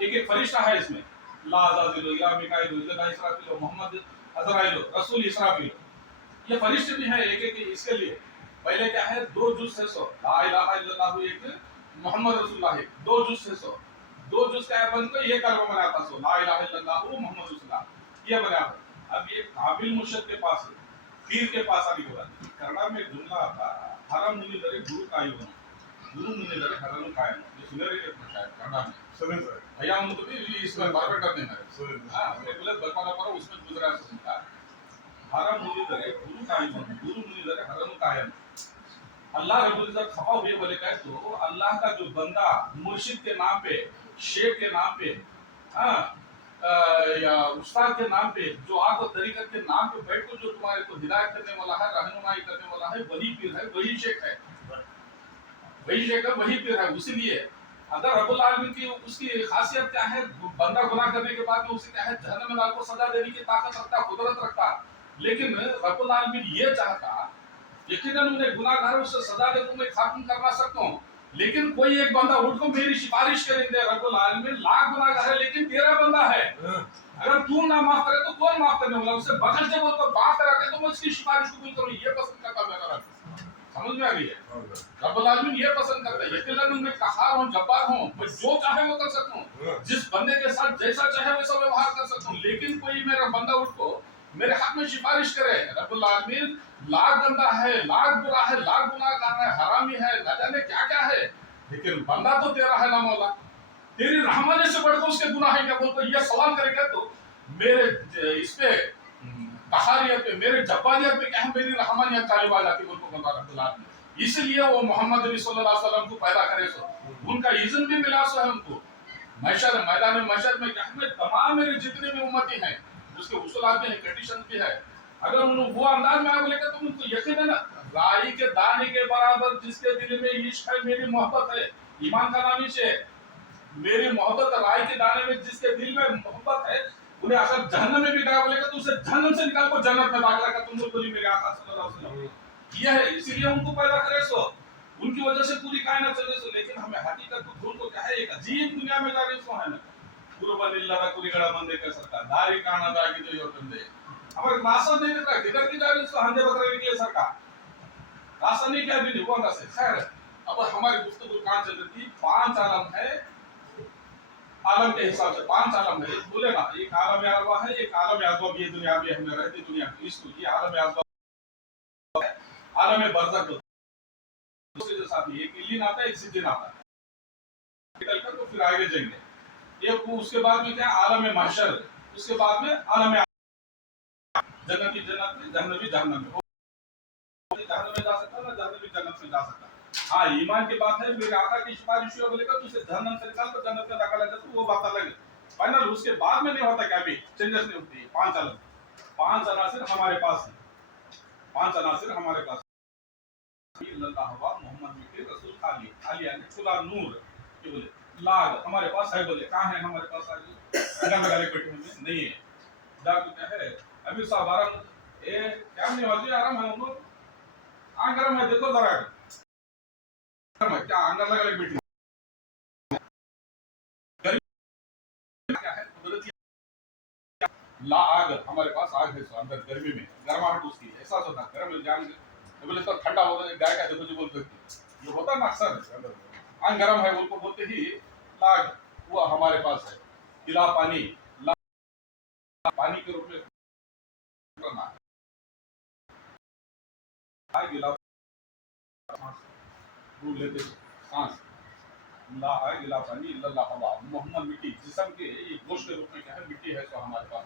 एक एक फरिश्ता है इसमें, ला अज़ाज़िल इला मिकाईल इला इसराफील मोहम्मद अज़राइल रसूल इसराफील, ये फरिश्ते भी हैं एक एक इसके लिए। पहले क्या है दो जुज़ है सो ला इलाहा इल्लल्लाह एक, मोहम्मद रसूलुल्लाह एक, दो जुज़ है सो, दो जुज़ का बन को ये कलमा बनाता सो ला इलाहा इल्लल्लाह मोहम्मद रसूलुल्लाह ये बना। अब ये काबिल मुर्शिद के पास है, पीर के पास आने के बाद कन्नड़ में जुमला आता हरम मुनिदरे गुरु कायुवन, गुरु मुनिदरे हरम कायम, ये सुनेरे के शायद कन्नड़ में सुने सर भैया हम तो भी इसमें बार-बार करते हैं। हां रेगुलर बरपाना पर उसमें गुजरा सुनता हरम मुनिदरे गुरु कायुवन, गुरु मुनिदरे हरम कायम। अल्लाह रब्बुल इज्जत खफा हुए बोले कहे तो अल्लाह का जो बंदा मुर्शिद के नाम पे, शेख के नाम पे, हां या उस्ताद के नाम पे, जो आपको तरीकत के नाम पे बैठ कर जो तुम्हारे को हिदायत करने वाला है, रहनुमाई करने वाला है, वही पीर है, वही शेख है, वही शेख है, वही पीर है। इसलिए अगर रब्बुल आलमीन की उसकी खासियत क्या है, बंदा गुनाह करने के बाद में उसे क्या है, जहन्नम में डाल को सजा देने की ताकत रखता, कुदरत रखता। लेकिन रब्बुल आलमीन ये चाहता, यकीनन उन्हें गुनाहगार उससे सजा दे तो मैं खात्म करना सकता हूँ, लेकिन कोई एक बंदा उठ को मेरी सिफारिश करेंगे, रब्बुल आलमीन लाख गुनाहगार है लेकिन तेरा बंदा है, अगर तू ना माफ करे तो कौन माफ करने वाला, उसे बगल से बोल तो बात करा के तो मैं उसकी सिफारिश कबूल करूं, ये पसंद करता मेरा रब। समझ में आ गई है? रब्बुल आलमीन ये पसंद करता है, यकीनन मैं कहार हूं, जब्बार हूं, मैं जो चाहे वो कर सकता हूं, जिस बंदे के साथ जैसा चाहे वैसा व्यवहार कर सकता हूं, लेकिन कोई मेरा बंदा उठ को मेरे हक में सिफारिश करे, रब्बुल आलमीन लाख गंदा है, लाख बुरा है, लाख गुनाहगार है, हरामी है, न जाने क्या क्या है, लेकिन बंदा तो तेरा है ना मौला, तेरी रहमानियत से बढ़कर उसके गुनाह है क्या, बोलकर ये सवाल करेगा तो मेरे इस पे कहारियत पे, मेरे जब्बारियत पे क्या है, मेरी रहमानियत गालिब आ जाती, बोलकर बंदा रब्बुल आलमीन। इसलिए वो मोहम्मद नबी सल्लल्लाहु अलैहि वसल्लम को पैदा करे, सो उनका इज़्न भी मिला सो है उनको, महशर मैदान महशर में क्या है, तमाम मेरे जितने भी उम्मती हैं उसके उसूलात भी हैं, कंडीशन भी है, अगर उन्होंने वो अंदाज में आगे लेकर तो उनको यकीन है ना, राई के दाने के बराबर जिसके दिल में इश्क है, मेरी मोहब्बत है, ईमान का नाम इश्क है, मेरी मोहब्बत राई के दाने में जिसके दिल में मोहब्बत है, उन्हें अगर जहन्नम में भी गया बोलेगा तो उसे जहन्नम से निकाल कर जन्नत में दाखिला कर, तुम बोली मेरे आका सल्लल्लाहु अलैहि वसल्लम, यह है, इसीलिए उनको पैदा करे, सो उनकी वजह से पूरी कायनात चल रही, सो लेकिन हमें हकीकत को ढूंढ को क्या है, एक अजीब दुनिया में जा रही सो है ना, कुर्बानिल्लाह कुरिगड़ा मंदे का सरकार दारी काना दागी जो योतंदे, हमारे राशन नहीं देता, किधर की जा रही सो हंदे बकरे के लिए सरकार, राशन नहीं क्या भी नहीं वो से खैर। अब हमारी गुफ्तगू कहां चल रही थी, पांच आलम है, आलम के हिसाब से पांच आलम है, बोले ना, एक आलम अरवा है, एक आलम अज़वा, ये दुनिया में हमने रहती दुनिया की, इसको ये आलम अज़वा है, आलम बरज़ख दूसरे जो साथी, एक इल्लीन आता है, एक सिद्दीन आता है, निकल कर तो फिर आगे जाएंगे, ये उसके बाद में क्या आलम महशर, उसके बाद में आलम जन्नती जन्नत में, जहन्नमी जहन्नम में, जहन्नम में जा सकता है ना, जहन्नमी जन्नत में जा सकता है। हाँ, ईमान की बात है, मेरे आका की सिफारिश हुई बोलेगा तो उसे जहन्नम से निकाल कर जन्नत में दाखिल कर, तो वो बात अलग है, फाइनल उसके बाद में नहीं होता, क्या भी चेंजेस नहीं होती। पांच आलम, पांच अनासिर हमारे पास है, पांच अनासिर हमारे पास, अल्लाह हवा मोहम्मद मिट्टी रसूल खाली, खाली यानी खुला नूर, ये बोले लाग हमारे पास है, बोले कहां है हमारे पास, आगे अगर लगा ले पेट में नहीं है, जाग क्या है, अभी साहब आराम, ए क्या नहीं वाली आराम है, हम लोग आ गरम है, देखो जरा क्या अंदर लगा ले बेटी, क्या है कुदरती ला आग, हमारे पास आग है, सो अंदर गर्मी में गर्माहट उसकी एहसास होता है, गर्म में जान के बोले तो ठंडा हो गया, गाय का देखो जी बोलते ये होता ना अक्सर, आग गर्म है उनको बोलते ही लाग, वो हमारे पास है, गिला पानी, ला पानी के रूप में करना है, गिला सांस लेते सांस, ला है गिला पानी, इल्लल्लाह हवा मोहम्मद मिट्टी, जिस्म के ये गोश्त के रूप में क्या है, मिट्टी है, सो हमारे पास,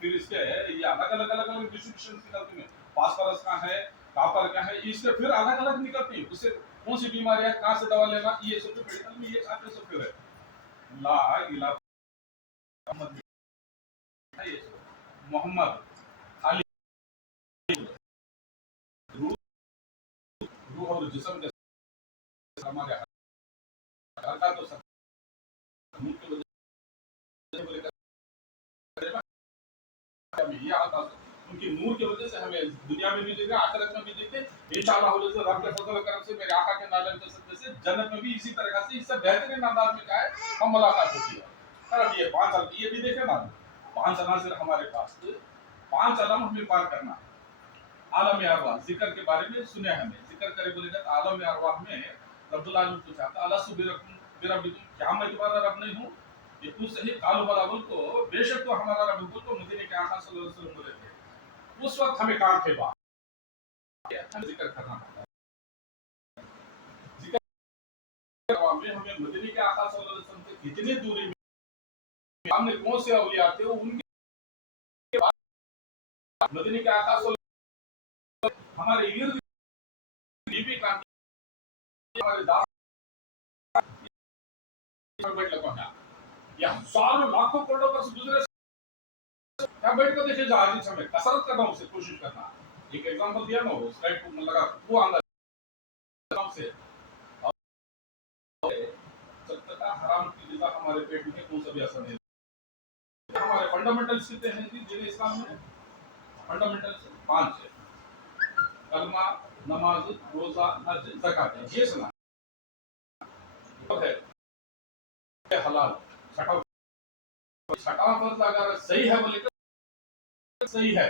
फिर इसके ये अलग अलग अलग अलग डिस्ट्रीब्यूशन निकलती है, फास्फोरस का है, कॉपर का है, इसके फिर अलग अलग निकलती है, उससे कौन सी बीमारी है, कहां से दवा लेना, ये सब मेडिकल में ये सारे सब फिर है, ला है गिला मोहम्मद है, ये सब मोहम्मद खाली रूह, रूह और जिस्म के हमारे हरकत तो सब नूर की वजह से बोले हमें ये आता, उनकी नूर की वजह से हमें दुनिया में भी दिखे, आखिरत में भी दिखे, इंशाअल्लाह रब के फजल करम से, मेरे आका के नाम के सदक़े से जन्नत में भी इसी तरह से, इससे बेहतरीन अंदाज में क्या है हम मुलाकात होती है। अब ये पांच साल ये भी देखे ना, पांच अनासिर हमारे पास, पांच आलम हमें पार करना, आलम अरवाह जिक्र के बारे में सुने, हमें जिक्र करे बोलेगा आलम अरवाह में रब्बुल आलमीन पूछा था, अला सुबिरकुम, क्या मैं तुम्हारा रब नहीं हूं, ये कुछ सही कालू वाला बोल को, बेशक तो हमारा रब बोल को मदीने के आका सल्लल्लाहु अलैहि वसल्लम बोले थे, उस वक्त हमें काम थे बात हम जिक्र करना पड़ता है, जिक्र में हमें मदीने के आका सल्लल्लाहु अलैहि वसल्लम से कितनी दूरी में हमने कौन से औलिया थे, उनके बाद मदीने के आका सल्लल्लाहु हमारे इर्द बीबी क्रांति, हमारे दास बैठ लगा, या हजारों लाखों करोड़ों वर्ष गुजरे क्या बैठ कर देखिए आज ही समय कसरत करना, उससे कोशिश करना। एक एग्जांपल दिया ना, वो स्लाइड को लगा वो आंदा से जब तक हराम की ग़िज़ा हमारे पेट में कौन सा भी असर नहीं। हमारे फंडामेंटल्स कितने हैं जी दीन इस्लाम में? फंडामेंटल्स 5 है। कलमा, नमाज, रोजा, हज, ज़कात, ये सुना है। हलाल छठा, छठा मतलब अगर सही है बोले तो सही है,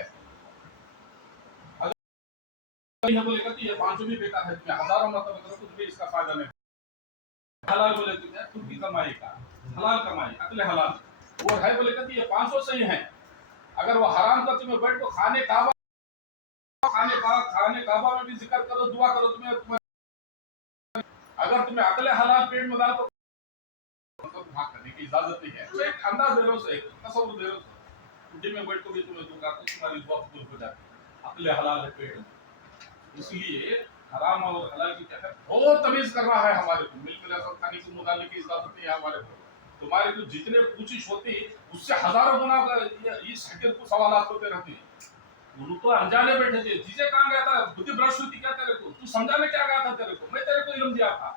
अगर सही है बोले तो ये पांचों भी बेकार है। तुम्हें हजारों मतलब करो कुछ भी इसका फायदा नहीं। हलाल बोले तो क्या खुद की कमाई का हलाल कमाई अकले हलाल, वो है बोले तो ये पांचों सही है। अगर वो हराम का तुम्हें बैठ को खाने काबा में भी जिक्र करो, दुआ करो, तुम्हें अगर तुम्हें अकले हलाल पेट में डाल तो भाग करने की इजाजत नहीं है। तो एक अंदाज दे रहा हूं, एक तस्वीर दे रहा हूं, दिन में बैठ को भी तुम्हें दुआ करते तुम्हारी दुआ कबूल हो जाती है। अकले हलाल है पेट में। इसलिए हराम और हलाल की क्या है, बहुत तमीज करना है हमारे को। मिलकर खाने की मुतालिक की इजाजत नहीं है हमारे को। तुम्हारे को जितने पूछिश होती उससे हजारों गुना इस हकीर को सवाल होते रहते हैं। गुरु तो अनजाने बैठे थे, चीजें कहां गया था, बुद्धि भ्रष्ट हुई थी क्या तेरे को? तू समझाने क्या गया था तेरे को? मैं तेरे को इल्म दिया था,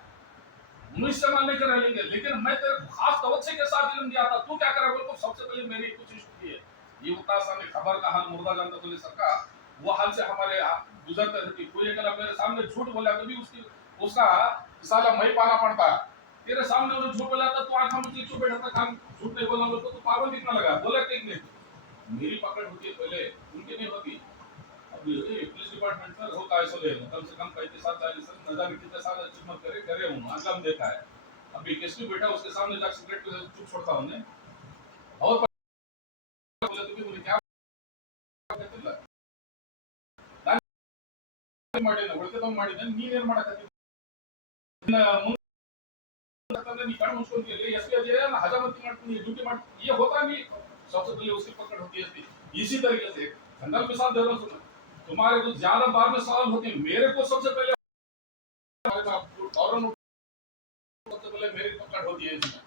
इस्तेमाल नहीं कर लेंगे, लेकिन मैं तेरे को खास तवज्जो के साथ इल्म दिया था। तू क्या करे बोल? तो सबसे पहले मेरी कोशिश होती है ये मुतासा ने खबर का हाल मुर्दा जानता बोले सरकार, वो हाल से हमारे गुजरते रहती। कोई एक मेरे सामने झूठ बोला तो भी उसका साला मैं पाना पड़ता है। तेरे सामने उन्होंने झूठ बोला था, तो आंख में चुप बैठा था, काम झूठ नहीं बोला तो पागल दिखने लगा, बोला ठीक नहीं। मेरी पकड़ होती है पहले, उनकी नहीं होती। अभी पुलिस डिपार्टमेंट में होता है सोले कम से कम 35-40 साल न जाने कितने साल खिदमत करे हूं, अगला देखा है। अभी किसकी बेटा उसके सामने जाकर सिगरेट पे चुप छोड़ता हूं ने और बोले तुम्हें बोले क्या करते ನಾನು ಮಾಡಿನ ಉಳಿದ ಮಾಡಿದ ನೀನೇನ್ ಮಾಡಕತ್ತಿ ಮುಂದೆ ನೀ ಕಣ್ಣು ಮುಚ್ಕೊಂತೀರಿ एसपी अजय हजामती ಮಾಡ್ತೀನಿ ड्यूटी मार ये होता नहीं। सबसे पहले उसकी पकड़ होती है। इसी तरीके से जनरल मिसाल दे रहा हूं, तुम्हारे को ज्यादा बाद में सवाल होते हैं, मेरे को सबसे पहले फौरन सबसे पहले मेरी पकड़ होती है इसमें।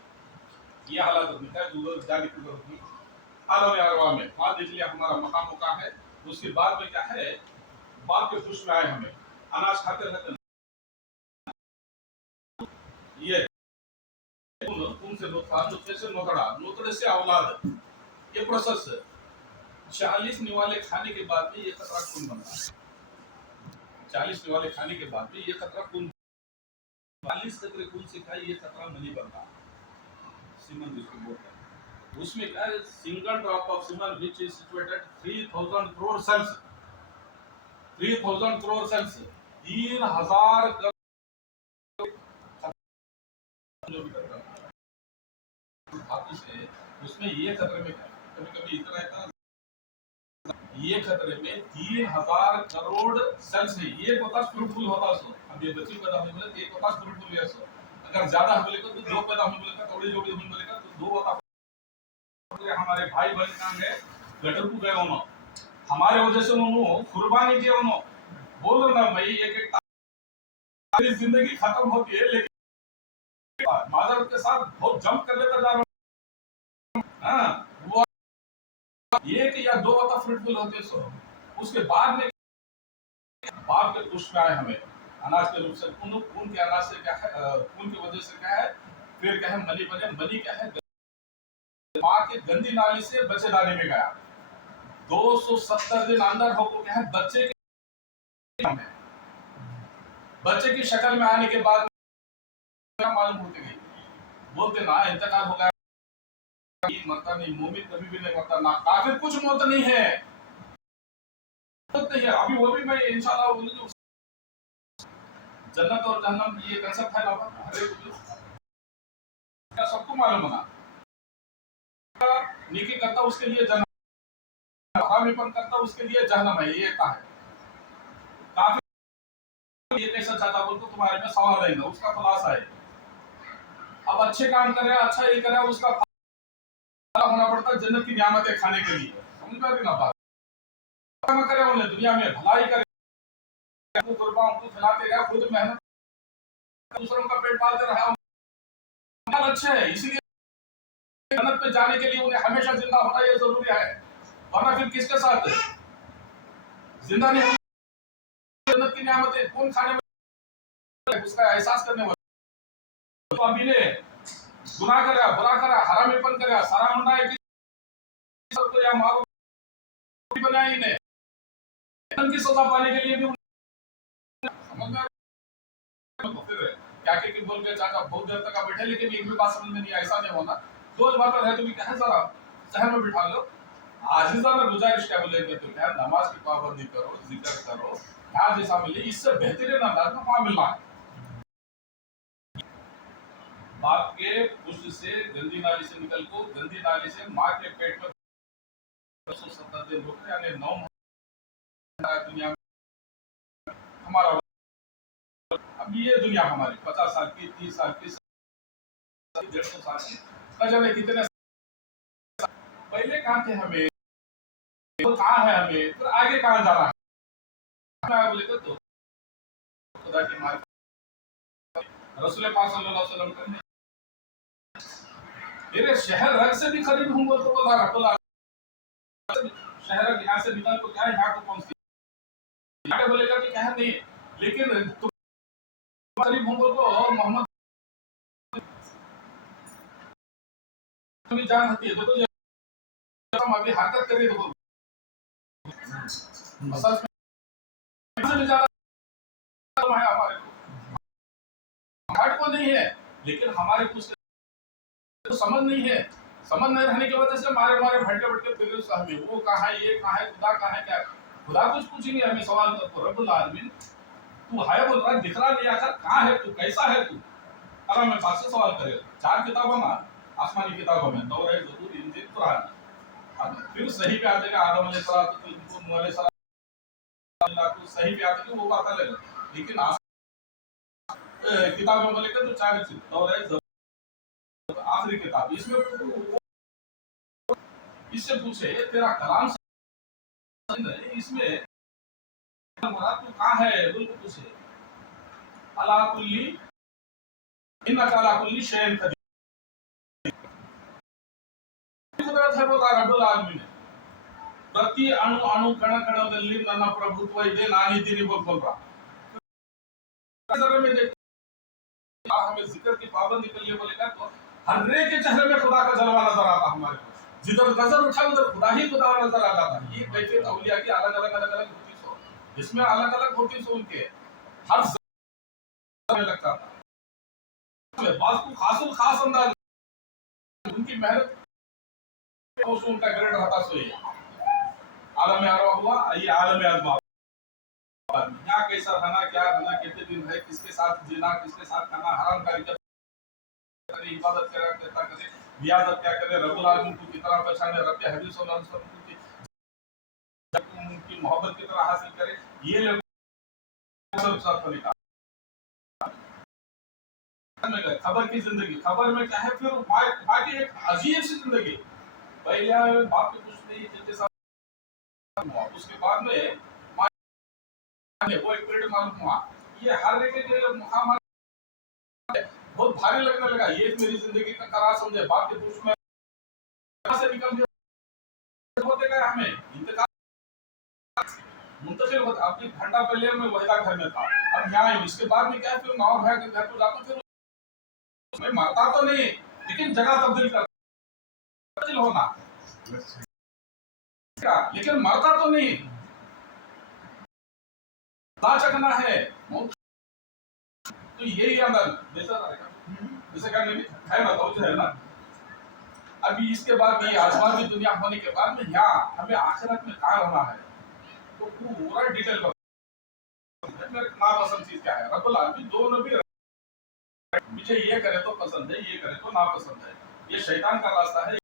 ये हालात होती है, दूर जाने की जरूरत नहीं। आलम अरवा में आज देख लिया हमारा मकाम का है। उसके बाद में क्या है, बाप के खुश में आए हमें अनाज खाते रहते ये उनसे नुतफे से नोतड़े से औलाद, ये प्रोसेस 40 निवाले खाने के बाद भी ये खतरा खून बनता है। 40 निवाले खाने के बाद भी ये खतरा खून 40 खतरे खून से खाए ये खतरा नहीं बनता। सीमन जिसको बोलते हैं उसमें क्या है, single drop of semen which is situated 3000 crore cells, 3000 crore cells 3000 से उसमें ये खतरे में कभी-कभी इतना ये खतरे में 3000 करोड़ सेल्स है। ये पोटास फ्रूटफुल होता सो अब ये बच्ची पैदा होने बोले एक पोटास फ्रूटफुल है सो अगर ज्यादा बोले तो दो पैदा होने बोले का थोड़ी जोड़ी होने बोले का तो दो होता। हमारे भाई बहन काम है गटर को गए उन्होंने हमारे वजह से उन्होंने कुर्बानी दी उन्होंने बोल रहा ना मैं एक जिंदगी खत्म होती है लेकिन माजर के साथ बहुत जंप कर लेता जा रहा हूं। हाँ वो एक या दो होता फ्रूटफुल होते सो उसके बाद में बाप के पुष्प आए हमें अनाज के रूप से खून के अनाज से क्या है, खून की वजह से क्या है, फिर क्या है मनी बने। मनी क्या है, माँ के गंदी नाली से बच्चेदानी में गया 270 दिन अंदर होको क्या है बच्चे की शक्ल में आने के बाद मालूम होती गई बोलते ना इंतकाल हो गया, मरता नहीं, मोमिन कभी भी नहीं मरता, ना काफिर कुछ मौत नहीं है। अभी वो भी मैं इंशाल्लाह जन्नत और जहन्नम की ये कंसेप्ट है ना सबको मालूम होना। नेकी करता उसके लिए जन्नत, हरामीपन करता उसके लिए जहन्नम है, ये का है। काफिर ये कैसा चाहता बोल तो तुम्हारे में सवाल रहेगा, उसका खुलासा है। अब अच्छे काम करे, अच्छा ये करे, उसका होना पड़ता है जन्नत की नियामतें खाने के लिए। समझ में ना बात करे उन्हें दुनिया में भलाई करे, उनको खिलाते रहा, खुद मेहनत दूसरों का पेट पालते रहा, अच्छे है। इसलिए जन्नत पे जाने के लिए उन्हें हमेशा जिंदा होना ये जरूरी है। वरना फिर किसके साथ है? जिंदा नहीं जन्नत की नियामतें कौन खाने वाला है? उसका एहसास करने वाला। तो अभी ने गुनाह करा, बुरा करा, हरामीपन करा, सारा मुंडा है कि तो या मारो बनाया ही ने की सजा पाने के लिए भी समझ में तो फिर क्या के बोल के चाचा बहुत देर तक आप बैठे लेकिन एक भी बात समझ में नहीं आई, ऐसा नहीं होना। दो बात है तो भी क्या है, जरा शहर में बिठा लो। आजीजा में गुजारिश क्या बोलेंगे तो क्या, नमाज की पाबंदी करो, जिक्र करो, क्या जैसा मिले इससे बेहतरीन अंदाज में वहां मिलना है। बाप के पुष्ट से गंदी नाली से निकल को गंदी नाली से माँ के पेट में 170 दिन रुके, यानी 9 महीना दुनिया में हमारा। अब ये दुनिया हमारी 50 साल की, 30 साल की, 150 साल की, न जाने कितने पहले कहाँ थे हमें, तो कहाँ है हमें, फिर आगे कहाँ जाना है। बोले तो खुदा की मार रसूल पाक सल्लल्लाहु अलैहि वसल्लम करने मेरे शहर रग से भी करीब हूँ तो खुदा रखोला शहर यहाँ से निकल तो क्या है, यहाँ को पहुंचती है बोलेगा कि क्या नहीं, लेकिन तुम करीब हूँ तो मोहम्मद की जान होती है तो हम अभी हरकत करिए तो असल में ज्यादा है हमारे को घाट को नहीं है, लेकिन हमारे कुछ तो समझ नहीं है। समझ नहीं रहने की वजह से मारे मारे भटके भटके फिर हमें वो कहाँ है, ये कहाँ है, खुदा कहाँ है, क्या खुदा कुछ पूछेंगे हमें सवाल तो रब्बुल आलमीन तू है बोल रहा है, दिख रहा नहीं, आखिर कहाँ है तू, कैसा है तू, अल्लाह में पास से सवाल करे। 4 किताबों में, आसमानी किताबों में तौरात, ज़बूर, इंजील, कुरान। फिर सही पे आते का आदम अलैहिस्सलाम तो सही पे आते वो बात अलग है, लेकिन किताबों में लेकर तो 4 चीज तौरात, आखिरी किताब इसमें इससे पूछे तेरा कलाम इसमें तू कहाँ है, बिल्कुल पूछे अला कुल्ली इन्नका अला कुल्ली शैइन कदीर, कुदरत है बोला रब्बुल आलमीन ने प्रति अणु अणु कण कणದಲ್ಲಿ ನನ್ನ ಪ್ರಭುತ್ವ ಇದೆ, ನಾನಿದ್ದೀನಿ बोल रहा। में देख हमें जिक्र की पाबंदी के लिए बोलेगा तो हर एक के चेहरे में खुदा का जलवा नजर आता हमारे को, जिधर नजर उठा उधर खुदा ही खुदा नजर आ जाता है। ये कैफियत औलिया की अलग अलग अलग अलग होती सो, इसमें अलग अलग होती सो उनके हर में लगता था बात को खासुल खास अंदाज उनकी मेहनत उनका ग्रेड रहता सो। ये आलम अरवा हुआ, ये आलम अजमा यहाँ कैसा रहना, क्या रहना, कितने दिन है, किसके साथ जीना, किसके साथ खाना, हराम का करे, इबादत क्या करे, रियाजत क्या करे, रब्बुल आलमीन को कितना पहचाने, रब के हबीब सल्लल्लाहु अलैहि वसल्लम की मोहब्बत कितना हासिल करे, ये लोग सब साथ लिखा। खबर की जिंदगी, खबर में क्या है, फिर बाकी एक अजीब सी जिंदगी। पहले बाप के कुछ नहीं जिनके साथ, उसके बाद में वो एक पीरियड मालूम हुआ, ये हर एक के मुकाम बहुत भारी लगने लगा। ये मेरी जिंदगी का करार समझे, बाप के पुरुष में से निकल गया होते गए हमें इंतकाल मुंतकिल होता। अपनी घंटा पहले मैं वहीदा घर में था, अब यहाँ आया, इसके बाद में क्या है, फिर नवाब भाई के घर को जाता, फिर मैं मरता तो नहीं लेकिन जगह तब्दील कर होना, लेकिन मरता तो नहीं, चकना है तो यही अंदर जैसे क्या है ना, तो है ना। अभी इसके बाद ये आसमान की दुनिया होने के बाद में यहाँ हमें आखिरत में कहाँ रहना है तो पूरा डिटेल मेरे नापसंद चीज क्या है। रब्बुल आलमीन दो नबी, मुझे ये करे तो पसंद है, ये करे तो नापसंद है, ये शैतान का रास्ता है, ये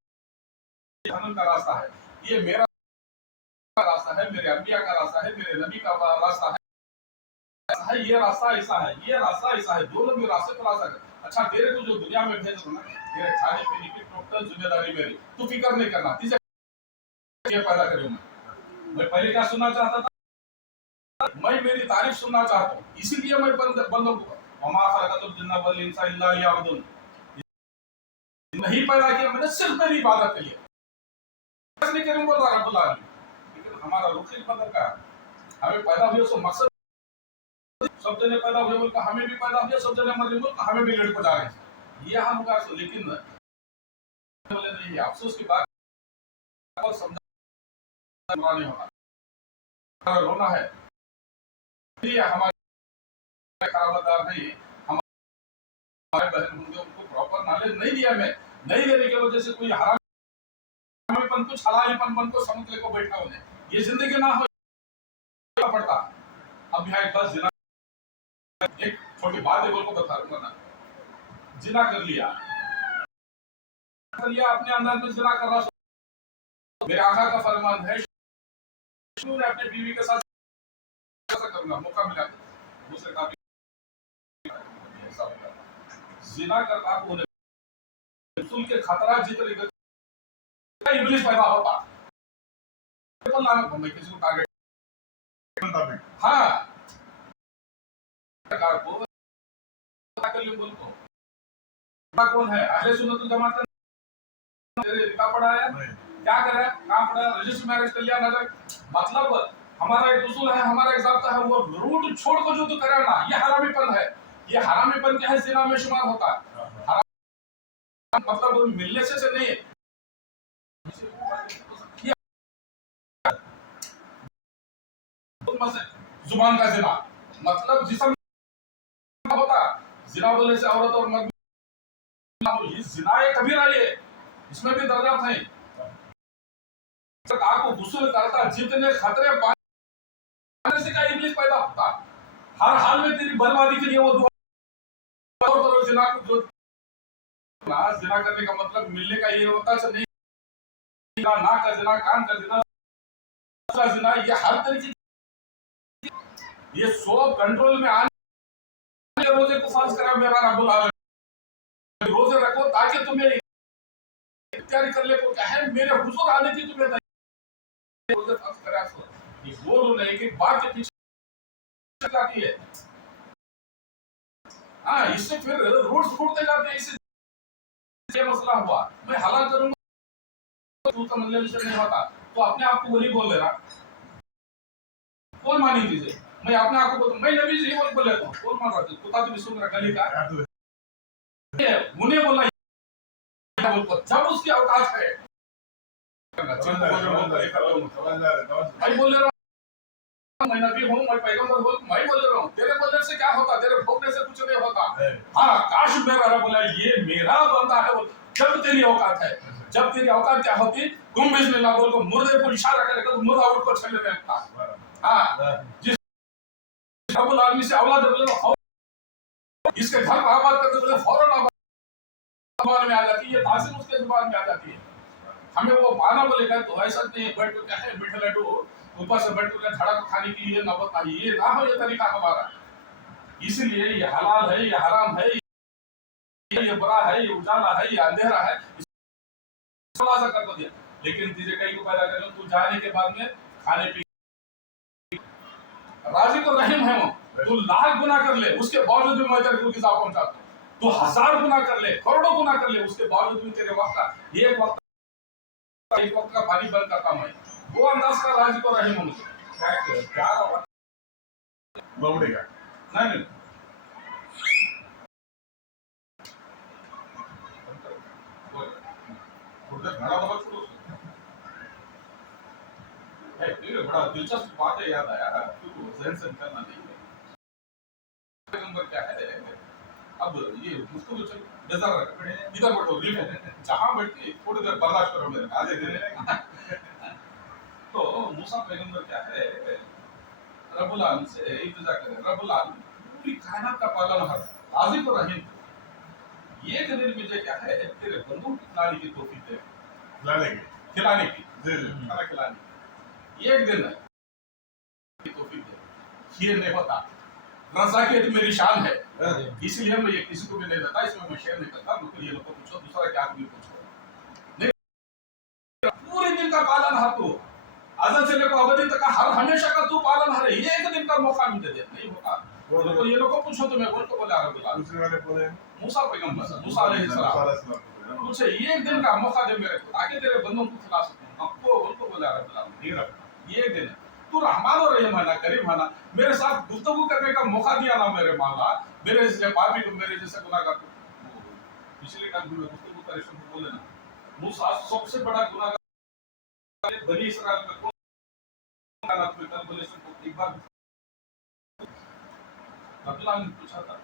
जहन्नम का रास्ता है, ये मेरा रास्ता है, मेरे अंबिया का रास्ता है, मेरे नबी का रास्ता है, ये रास्ता ऐसा है, ये रास्ता ऐसा है, दोनों भी रास्ते पर आ सकते। अच्छा तेरे को जो दुनिया में भेज रहा है, तेरे खाने पीने की टोटल जिम्मेदारी मेरी, तू फिक्र नहीं करना, तुझे ये पैदा करूं मैं पहले क्या सुनना चाहता था, मैं मेरी तारीफ सुनना चाहता हूँ, इसीलिए मैं बंदों को वमा खलक़तुल जिन्ना वल इंसा इल्ला लियअबुदून, नहीं पैदा किया मैंने सिर्फ मेरी इबादत के लिए। नहीं करें बोल रहा रब्बुल आलमीन, लेकिन हमारा रुख ही बदल का हमें पैदा हुए सो मकसद सब जने पैदा हुए बोल हमें भी पैदा हुए सब जने मरे बोल हमें भी लेट को जा रहे हैं ये हम होगा सो लेकिन बोले नहीं अफसोस की बात और समझा नहीं होगा अगर रोना है ये हमारे खराबदार नहीं हमारे बहन होंगे उनको प्रॉपर नॉलेज नहीं दिया मैं नहीं देने की वजह से कोई हरामीपन कुछ हलालीपन बन को समझ लेको बैठा उन्हें ये जिंदगी ना हो पड़ता अब यहाँ एक बस जिना एक छोटी बात है बोल को बता दूंगा ना जिना कर लिया अपने अंदर में जिना कर रहा मेरे आका का फरमान है ने अपने बीवी के साथ ऐसा करूंगा मौका मिला दूसरे का ऐसा होगा जिना करता कोने रसूल के खतरा जितने इब्लिस पैदा होता मैं किसी को टारगेट हाँ को बोल को कौन है अहले सुन्नत जमात तेरे लिखा पढ़ा है क्या कर रहा है कहाँ पढ़ा है रजिस्टर मैरिज कर लिया नजर मतलब हमारा एक उसूल है हमारा एक ज़ाब्ता है वो रूट छोड़ को जो तो कराना ये हरामीपन है ये हरामीपन क्या है जिना में शुमार होता है हराम मतलब मिलने से नहीं है जुबान का जिना मतलब जिसम होता जिना बोलने से औरत और मर्द ये जिना एक कबीरा ये इसमें भी दर्जात हैं आपको गुस्ल करता जितने खतरे पाने से का इब्लिस पैदा होता हर हाल में तेरी बर्बादी के लिए वो दुआ करो जिना को जो जिना करने का मतलब मिलने का ये होता है नहीं ना का जिना कान का जिना ये हर तरीके ये सब कंट्रोल में आने रोजे को फर्ज करा मेरा रब्बुल आलमीन रोजे रखो ताकि तुम्हें तैयारी कर ले को क्या है मेरे हुजूर आने की तुम्हें रोजे फर्ज करा सो ये बोल नहीं कि बात के पीछे जाती है हाँ इससे फिर रूट्स फूटते जाते हैं इससे ये मसला हुआ मैं हलाल करूंगा तू तो मतलब से नहीं होता तो अपने आप को वही बोल दे रहा कौन मानी चीजें मैं अपने आप को मैं नबी जी बोल लेता हूँ कौन मान रहा है कुत्ता तो विष्णु का गली का उन्हें बोला जब उसकी अवकाश है मैं बोल रहा हूँ मैं नबी हूँ मैं पैगंबर हूँ मैं बोल रहा हूँ तेरे बोलने से क्या होता तेरे भोगने से कुछ नहीं होता हाँ काश मेरा रब बोला ये मेरा बंदा है जब तेरी औकात है जब तेरी औकात क्या होती गुम बिस्मिल्लाह बोल को मुर्दे को इशारा करेगा तो मुर्दा उठ को छलने लगता हाँ जिस रब्बुल आलमीन से औलाद बोले इसके घर को आबाद करते बोले फौरन आबाद में आ जाती है ये तासीर उसके जुबान में आ जाती है हमें वो पाना बोलेगा तो ऐसा नहीं बैठ के क्या है मीठे लड्डू ऊपर से बैठ के धड़क खाने की ये नौबत आई ये ना हो ये तरीका हमारा इसलिए ये हलाल है ये हराम है ये बुरा है ये उजाला है ये अंधेरा है खुलासा कर दिया लेकिन तुझे कहीं को पैदा कर तू जाने के बाद में खाने पीने राजी को रहीम है वो तू लाख गुना कर ले उसके बावजूद भी मैं तेरे को गिज़ा पहुंचाता हूं तू 1000 गुना कर ले करोड़ों गुना कर ले उसके बावजूद भी तेरे वक्त एक वक्त का पानी बंद करता मैं वो अंदाज का राजी को रहीम हूं क्या बवड़ेगा नहीं घड़ा बहुत शुरू है बड़ा दिलचस्प बात है याद आया जहन से निकलना नहीं है नंबर क्या है अब ये मुझको तो बेजार इधर बैठो जहां बैठती थोड़ी देर बर्दाश्त करो मेरे आधे दिन तो मूसा पैगंबर क्या है रब्बुल आलमीन से इल्तिजा करे रब्बुल आलमीन पूरी कायनात का पालनहार राज़िक और रहीम ये दिन मुझे क्या है तेरे बंदों की खिलाने की तौफीक दे खिलाने की खाना खिलाने एक दिन है तौफीक दे ये नहीं होता रज़ाकियत मेरी शान है इसलिए मैं ये किसी को भी नहीं देता इसमें मैं शेयर नहीं करता बिल्कुल ये लोग को पूछो दूसरा क्या आदमी पूछो नहीं पूरे दिन का पालनहार तू अज़ल से लेकर अवधि तक हर हमेशा का तू पालनहार है ये एक दिन का मौका मुझे दे नहीं होता तो ये लोग को पूछो तो मैं बोल को बोला दूसरे वाले बोले मूसा पैगंबर मूसा अलैहिस्सलाम मुझे एक दिन का मौका दे मेरे को ताकि तेरे बंदों को खिला सकूं हमको उनको बोला नहीं रखना ये दिन तो रहमान और रहीम है ना करीम है ना मेरे साथ गुफ्तगू करने का मौका दिया ना मेरे मौला मेरे जैसे पापी को मेरे जैसे गुनाहगार को पिछले काल में गुफ्तगू करे शुरू बोले ना मूसा सबसे बड़ा गुनाहगार बनी इस्राइल में कौन था में कल बोले को एक बार अब्दुल्लाह ने पूछा था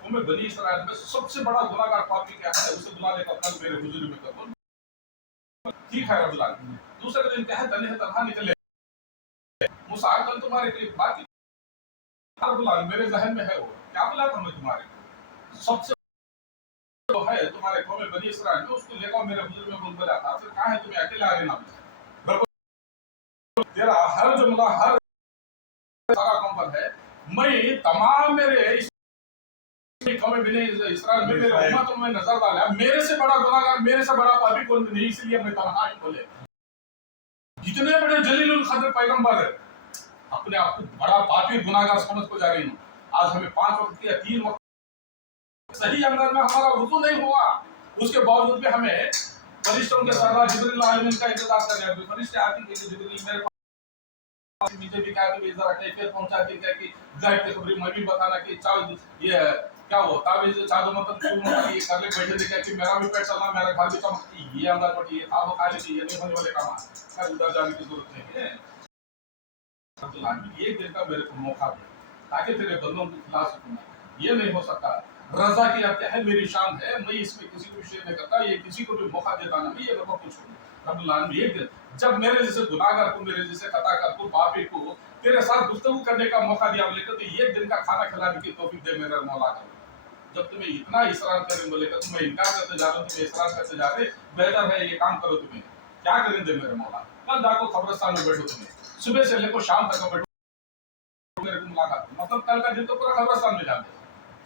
तुम्हें बनी इस्राइल में सबसे बड़ा गुनाहगार पापी क्या है उसे बुलाने का कल मेरे हुजूर में कबूल ठीक है अब्दुल्लाह दूसरे दिन क्या है तने तनहा निकले मूसा कल तुम्हारे लिए बात अब्दुल्लाह मेरे जहन में है वो क्या बुला था मैं तुम्हारे सबसे तो है तुम्हारे कौम में बनी इस्राइल में उसको लेकर मेरे हुजूर में बोल बोला था फिर कहां है तुम्हें अकेला आ ना तेरा हर जुमला हर सारा कंपन है मैं तमाम मेरे कौम बनी इस्राइल में मेरे उम्मत में नजर डाला मेरे से बड़ा गुनाहगार मेरे से बड़ा पापी कोई नहीं इसलिए मैं तन्हा ही बोले जितने बड़े जलीलुल कद्र पैगंबर है अपने आप को बड़ा पापी गुनाहगार समझ को जा रही हूँ आज हमें 5 वक्त या 3 वक्त सही अंदर में हमारा वुजू नहीं हुआ उसके बावजूद भी हमें फरिश्तों के सरदार जिब्रील आलमीन का इंतजार कर रहे हैं फरिश्ते आते हैं कि जिब्रील मेरे पास मुझे भी कहा कि जरा कैफियत पहुंचा दी क्या कि गायब की खबरी मैं भी बताना कि चाव ये क्या हो ताबीज चादो मतलब क्यों मतलब ये कर ले बैठे देखा कि मेरा भी पेट चलना मेरा घर भी चमकती ये अंदर पड़ी ये आप खा लेती ये नहीं होने वाले काम है उधर जाने की जरूरत नहीं है एक दिन का मेरे को मौका दे ताकि तेरे बंदों को खिला सकूं ये नहीं हो सकता रजा की क्या है मेरी शान है मैं इसमें किसी को शेयर नहीं करता ये किसी को भी मौका देता नहीं ये मैं पूछूं रब्बुल आलमीन एक दिन जब मेरे जैसे गुनाहगार को मेरे जैसे खताकार को पापी को तेरे साथ गुफ्तगू करने का मौका दिया बोले तो एक दिन का खाना खिलाने की तौफीक दे मेरे मौला का जब तुम्हें इतना इसरार करें बोले तो तुम्हें इनकार करते जा रहे हो तुम्हें इसरार करते जा रहे बेहतर है ये काम करो तुम्हें क्या करें दे मेरे मौला कल जाको कब्रिस्तान में बैठो तुम्हें सुबह से लेकर शाम तक बैठो मेरे को मुलाकात मतलब कल का दिन तो पूरा कब्रिस्तान में जाते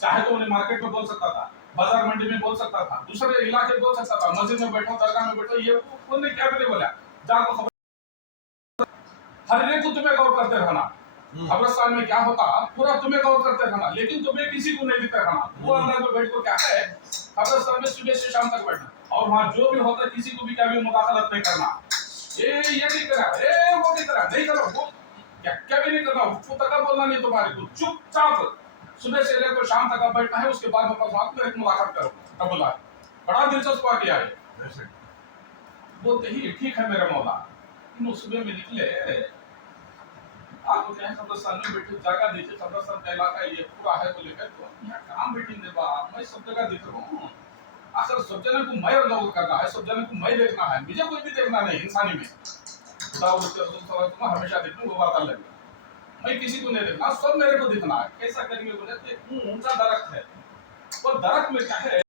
चाहे तो उन्हें मार्केट में बोल सकता था बाजार मंडी में बोल सकता था दूसरे इलाके में बोल सकता था मस्जिद में बैठो दरगाह में बैठो ये उन्होंने क्या करे बोला जाको खबर हर एक को तुम्हें गौर करते रहना कब्रिस्तान में क्या होता पूरा तुम्हें गौर करते रहना लेकिन तुम्हें किसी को नहीं दिखता रहना वो अंदर में बैठ को क्या है कब्रिस्तान में सुबह से शाम तक बैठना और वहां जो भी होता किसी को भी क्या भी मुदाखलत नहीं करना ये नहीं करा वो नहीं करा नहीं करो वो क्या भी नहीं करना उसको तक बोलना नहीं तुम्हारे को चुपचाप सुबह से लेकर शाम तक आप बैठना है उसके बाद में परमात्मा में एक मुलाकात करो तब बोला बड़ा दिलचस्प वाकया है बोलते ही ठीक है मेरा मौला इन सुबह में निकले आपको क्या है कब्रिस्तान में बैठे जगह देखिए कब्रिस्तान का इलाका ये पूरा है बोले तो यहाँ काम बैठेंगे बा मैं सब जगह देख रहा हूँ आखिर सब जने को मैं गौर करना है सब जने को मैं देखना है मुझे कोई भी देखना नहीं इंसानी में खुदा उसके रसूल सल्लल्लाहु अलैहि वसल्लम हमेशा देखूं वो बात अलग है मैं किसी को नहीं देखना सब मेरे को दिखना है कैसा करेंगे बोले तो ऊंचा दरख्त है वो दरख्त में क्या है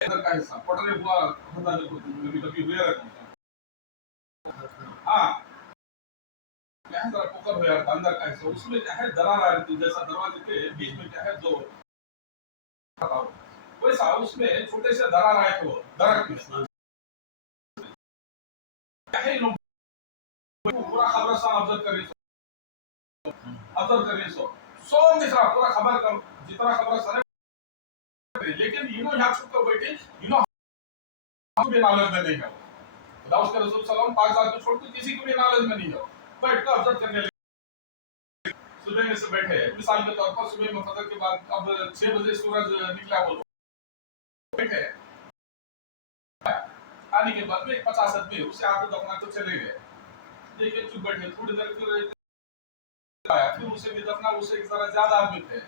अंदर का हिस्सा पटरे हुआ होता देखो कभी हुए रहता हाँ क्या है जरा पोकर हो यार अंदर का हिस्सा उसमें क्या है दरार आ रही जैसा दरवाजे के बीच में क्या है दो वैसा उसमें छोटे से दरार आए थे वो दरख्त में क्या है इन पूरा कब्रिस्तान ऑब्जर्व करिए सो दिख रहा पूरा खबर का जितना कब्रिस्तान है लेकिन इन्हों यहाँ छुप कर बैठे इन्हों भी नॉलेज में नहीं है खुदा उसके रसूल सल्लल्लाहु अलैहि वसल्लम पाक को छोड़ के किसी को भी नॉलेज में नहीं है बैठ कर ऑब्जर्व करने लगे सुबह में से बैठे मिसाल के तौर पर सुबह में फजर के बाद अब 6 बजे सूरज निकला वो बैठे आने के बाद में 50 आदमी उससे आके दफना तो चले गए देखिए चुप बैठे थोड़ी देर फिर आया फिर उसे भी दफना उसे जरा ज्यादा आदमी थे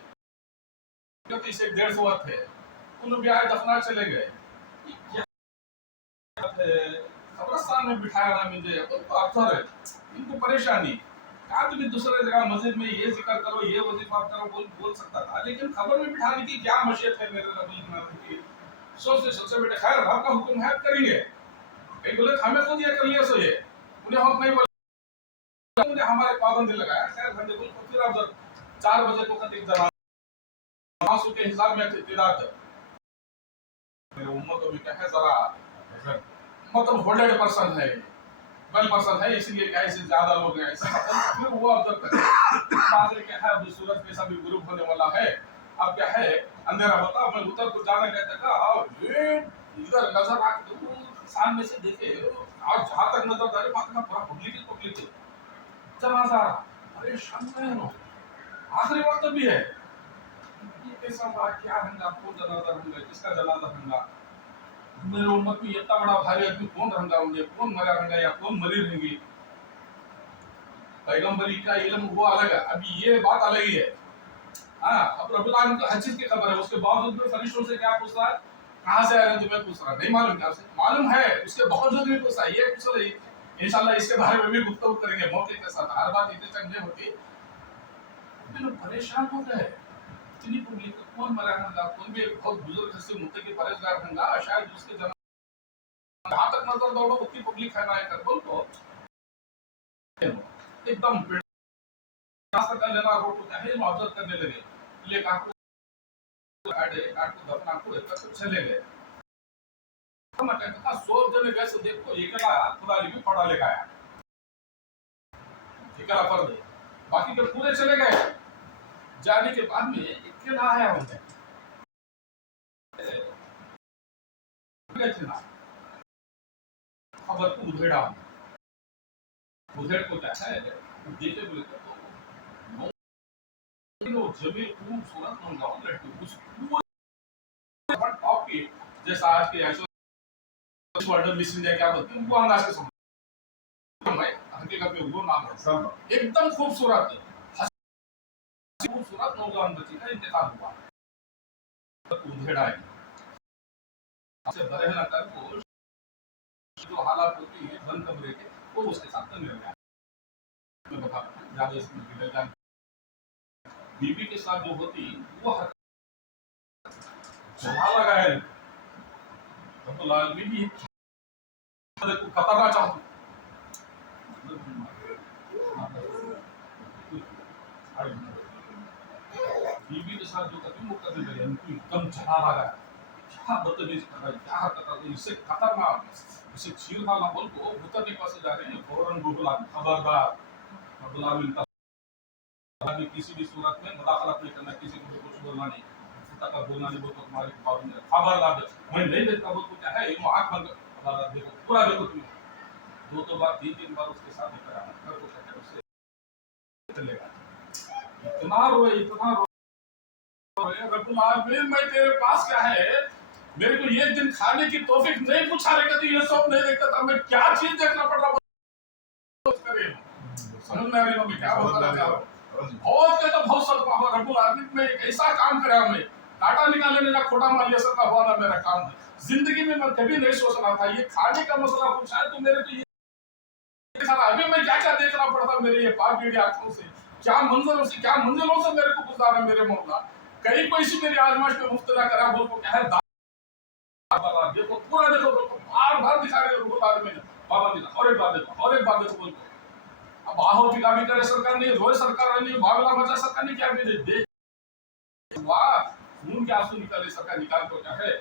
क्योंकि इसे 150 थे उन्होंने भी आए दफना चले गए कब्रिस्तान में बिठाया ना मुझे तो अफसर है इनको परेशानी कहा भी दूसरे जगह मस्जिद में ये जिक्र करो ये वजीफा करो बोल सकता था लेकिन खबर में बिठाने की क्या मशीयत है मेरे रसूल की सोचते बेटे खैर आपका हुक्म है करेंगे कहीं बोले हमें खुद ये कर लिया सो ये उन्हें हक नहीं बोला उन्हें हमारे पाबंदी लगाया खैर घंटे बोल फिर अब 4 बजे को कभी जमासु के हिसाब में इत्तिदाद मेरे उम्मत में क्या है जरा मतलब होल्डेड पर्सन है वेल पर्सन है इसलिए क्या इसे ज्यादा लोग हैं फिर वो ऑब्जर्व करते बाद में क्या है अभी सूरज पे सभी ग्रुप होने वाला है अब क्या है अंधेरा होता मैं उधर को जाना कहता था और इधर नजर आ किसान में से देखे आज जहां तक नजर आ रही बात ना पूरा पब्लिक है जनाजा परेशान है लोग आखिरी वक्त भी है ये कैसा बात क्या होगा कौन जनाजा होगा किसका जनाजा होगा मेरे उम्मत में इतना बड़ा भारी आदमी कौन रहंगा होंगे कौन मरा रहेंगे या कौन मरी रहेंगी पैगंबरी का इल्म वो अलग है अभी ये बात अलग ही है हाँ अब रब्बुल आलमीन को हर चीज की खबर है उसके बावजूद भी फरिश्तों से क्या पूछ रहा है कहाँ से आ रहे हैं तुम्हें पूछ रहा नहीं मालूम क्या से मालूम है उसके बावजूद भी पूछ रहा है ये पूछ रही इंशाल्लाह इसके बारे में भी गुफ्तगू करेंगे मौके के साथ हर बात इतनी तक नहीं होती लेकिन परेशान हो गए इतनी पब्लिक कौन मरा होगा कौन भी बहुत बुजुर्ग हस्ती मुत्तकी परहेजगार होगा शायद उसके जहाँ तक नजर दौड़ो उतनी पब्लिक है ना करबल को एकदम कर लेना रोड को चाहे मुआवजा करने लगे ले काट को दफना को एकत्र चले गए हम कहता 100 जने गए तो देखो एकला खुदा भी पड़ा ले गया एकला पर दे बाकी के पूरे चले गए जाने के बाद में एकला आया होंगे खबर को उधेड़ा उधेड़ को क्या है देखे बोले तो जमीन खूबसूरत नौजवान लड़की उस पूरे टॉप की जैसा आज के ऐसे वर्ल्ड मिस इंडिया क्या बोलते हैं वो अंदाज के समझ मैं हकीकत में वो नाम है एकदम खूबसूरत खूबसूरत नौजवान बच्ची का इंतकाल हुआ उधेड़ा है से भरे ना कर को जो हालात होती है बंद कमरे के वो उसके साथ मिल गया मैं बता ज्यादा इसमें डिटेल बीबी के साथ जो होती वो चला लगाया तो लाल बीबी को खतरना चाहती बीबी के साथ जो कभी मुकदमे लगे उनको एकदम चला लगाया क्या बदतमीज कर रहा है क्या हरकत कर इससे खतरनाक इसे चीरना ना बोल को भूतर के पास जा रहे हैं फौरन बुला खबरदार बुला मिलता आदमी किसी भी सूरत में मुदाखलत नहीं करना किसी को कुछ बोलना नहीं तक बोलना नहीं वो तो तुम्हारी पाबंदी है खबरदार मैं नहीं देखता वो क्या है ये आंख बंद खबरदार देखो पूरा देखो तुम दो बार तीन बार उसके साथ कराना कर को कहते उससे चलेगा इतना रोए रब्बुल आलमीन मैं तेरे पास क्या है मेरे को एक दिन खाने की तौफीक नहीं पूछा रे कभी ये सब नहीं देखता था मैं क्या चीज देखना पड़ रहा करे समझ में आ रही मैं क्या बताना चाह रहा हूं बहुत के तो बहुत सब रब्बुल आलमीन में एक ऐसा काम करा मैं काटा निकालने का खोटा मार लिया सबका हुआ ना मेरा काम जिंदगी में मैं कभी नहीं सोच रहा था ये खाने का मसला पूछा है तो मेरे को ये सारा अभी मैं क्या क्या देखना पड़ता मेरे ये पाक वीडियो आंखों से क्या मंजरों से क्या मंजिलों से मेरे को गुजारा मेरे मौला कहीं कोई सी मेरी आजमाइश में मुब्तला करा बोल को क्या है देखो पूरा देखो बार बार दिखा रहे रब्बुल आलमीन पाबंदी और एक बात देखो बोल अब आहो की गामी करे सरकार ने रोए सरकार ने बागला मचा सरकार ने क्या भी दे वाह खून के आंसू निकाले सरकार निकाल को क्या है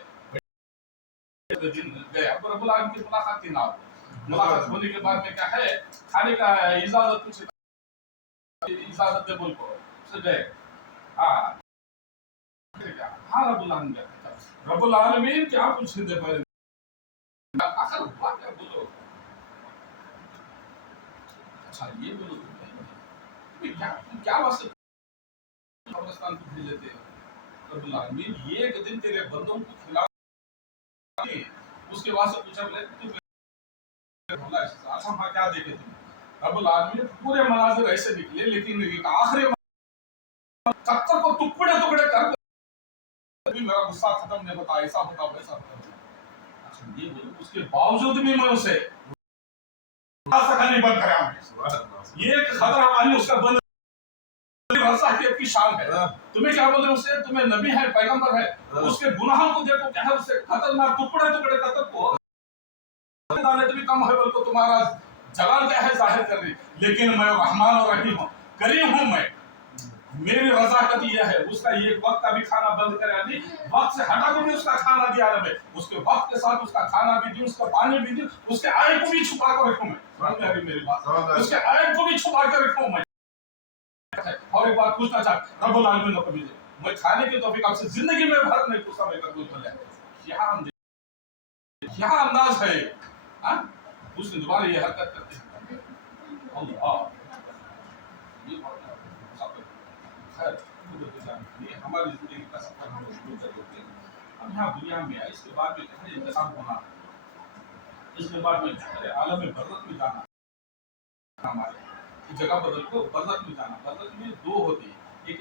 दिन गए अब रब्बुल आलमीन की मुलाकात थी ना मुलाकात होने के बाद में क्या है खाने का इजाजत पूछी इजाजत दे बोल को से गए हां रब्बुल आलमीन क्या पूछने दे पाए आखिर बात क्या बोलो अच्छा ये बोलो क्या क्या वास्ते कब्रिस्तान को भेज देते हैं रब्बुल आलमीन ये एक दिन तेरे बंदों को खिला उसके बाद से पूछा बोले तू बोला अच्छा हम क्या देखे तुम रब्बुल आलमीन पूरे मनाजिर ऐसे निकले लेकिन आखिरी कत्तर को टुकड़े टुकड़े कर भी मेरा गुस्सा खत्म नहीं होता ऐसा होता वैसा होता अच्छा ये बोलो उसके बावजूद भी मैं उसे नहीं बंद करा ये खतरा वाली उसका बंद की शान है तुम्हें क्या बोल रहे उससे तुम्हें नबी है पैगंबर है उसके गुनाहों को देखो क्या है उससे खतरनाक टुकड़े टुकड़े कतर को दाने भी कम है बोल तुम्हारा जलाल क्या है जाहिर कर रही लेकिन मैं रहमान और रहीम हूं करीम हूं मैं मेरी रज़ाकत यह है उसका ये वक्त का भी खाना बंद करे नहीं वक्त से हटा के भी उसका खाना दिया ना मैं उसके वक्त के साथ उसका खाना भी दी उसका पानी भी दी उसके आय को भी छुपा कर रखूं मैं समझ आ रही मेरी बात उसके आय को भी छुपा कर रखूं मैं और एक बात पूछना चाह रब्बुल आलमीन ने कभी मैं खाने की तौफीक आपसे जिंदगी में भर नहीं पूछा मैं कभी बोले क्या हम क्या अंदाज है हाँ? उसने दोबारा ये हरकत करते हैं अल्लाह ये खैर ये हमारी जिंदगी का सफर हम शुरू कर देते हैं। अब यहाँ दुनिया में है इसके बाद में कहते इंतजाम होना इसके बाद में अरे आलम में बरकत में जाना हमारे जगह बदल को बरकत में जाना बरकत में दो होती है एक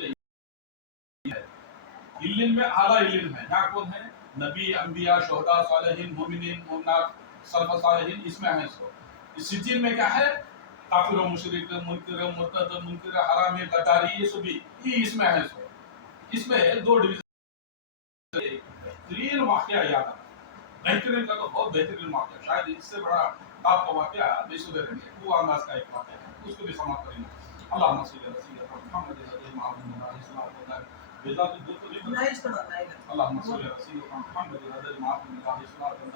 इल्म में आला इल्म है यहाँ कौन है नबी अंबिया शोहदा सालिहीन मोमिनीन मोमिनात सल्फ सालिहीन इसमें है इसको इस सिज्जिन में क्या है काफिर मुशरिक मुनकिर मुर्तद मुनकिर हराम गद्दारी ये सब भी इसमें है इसको इसमें दो डिवीजन बेहतरीन वाकया याद आता बेहतरीन का तो बहुत बेहतरीन वाकया शायद इससे बड़ा आपका वाकया बेसुदे रहेंगे वो अंदाज का एक वाकया है उसको भी समाप्त करेंगे अल्लाह मसीह रसील मोहम्मद मोहम्मद बेजा तो दो तो नहीं अल्लाह मसीह रसील मोहम्मद रसूल मोहम्मद सल्लल्लाहु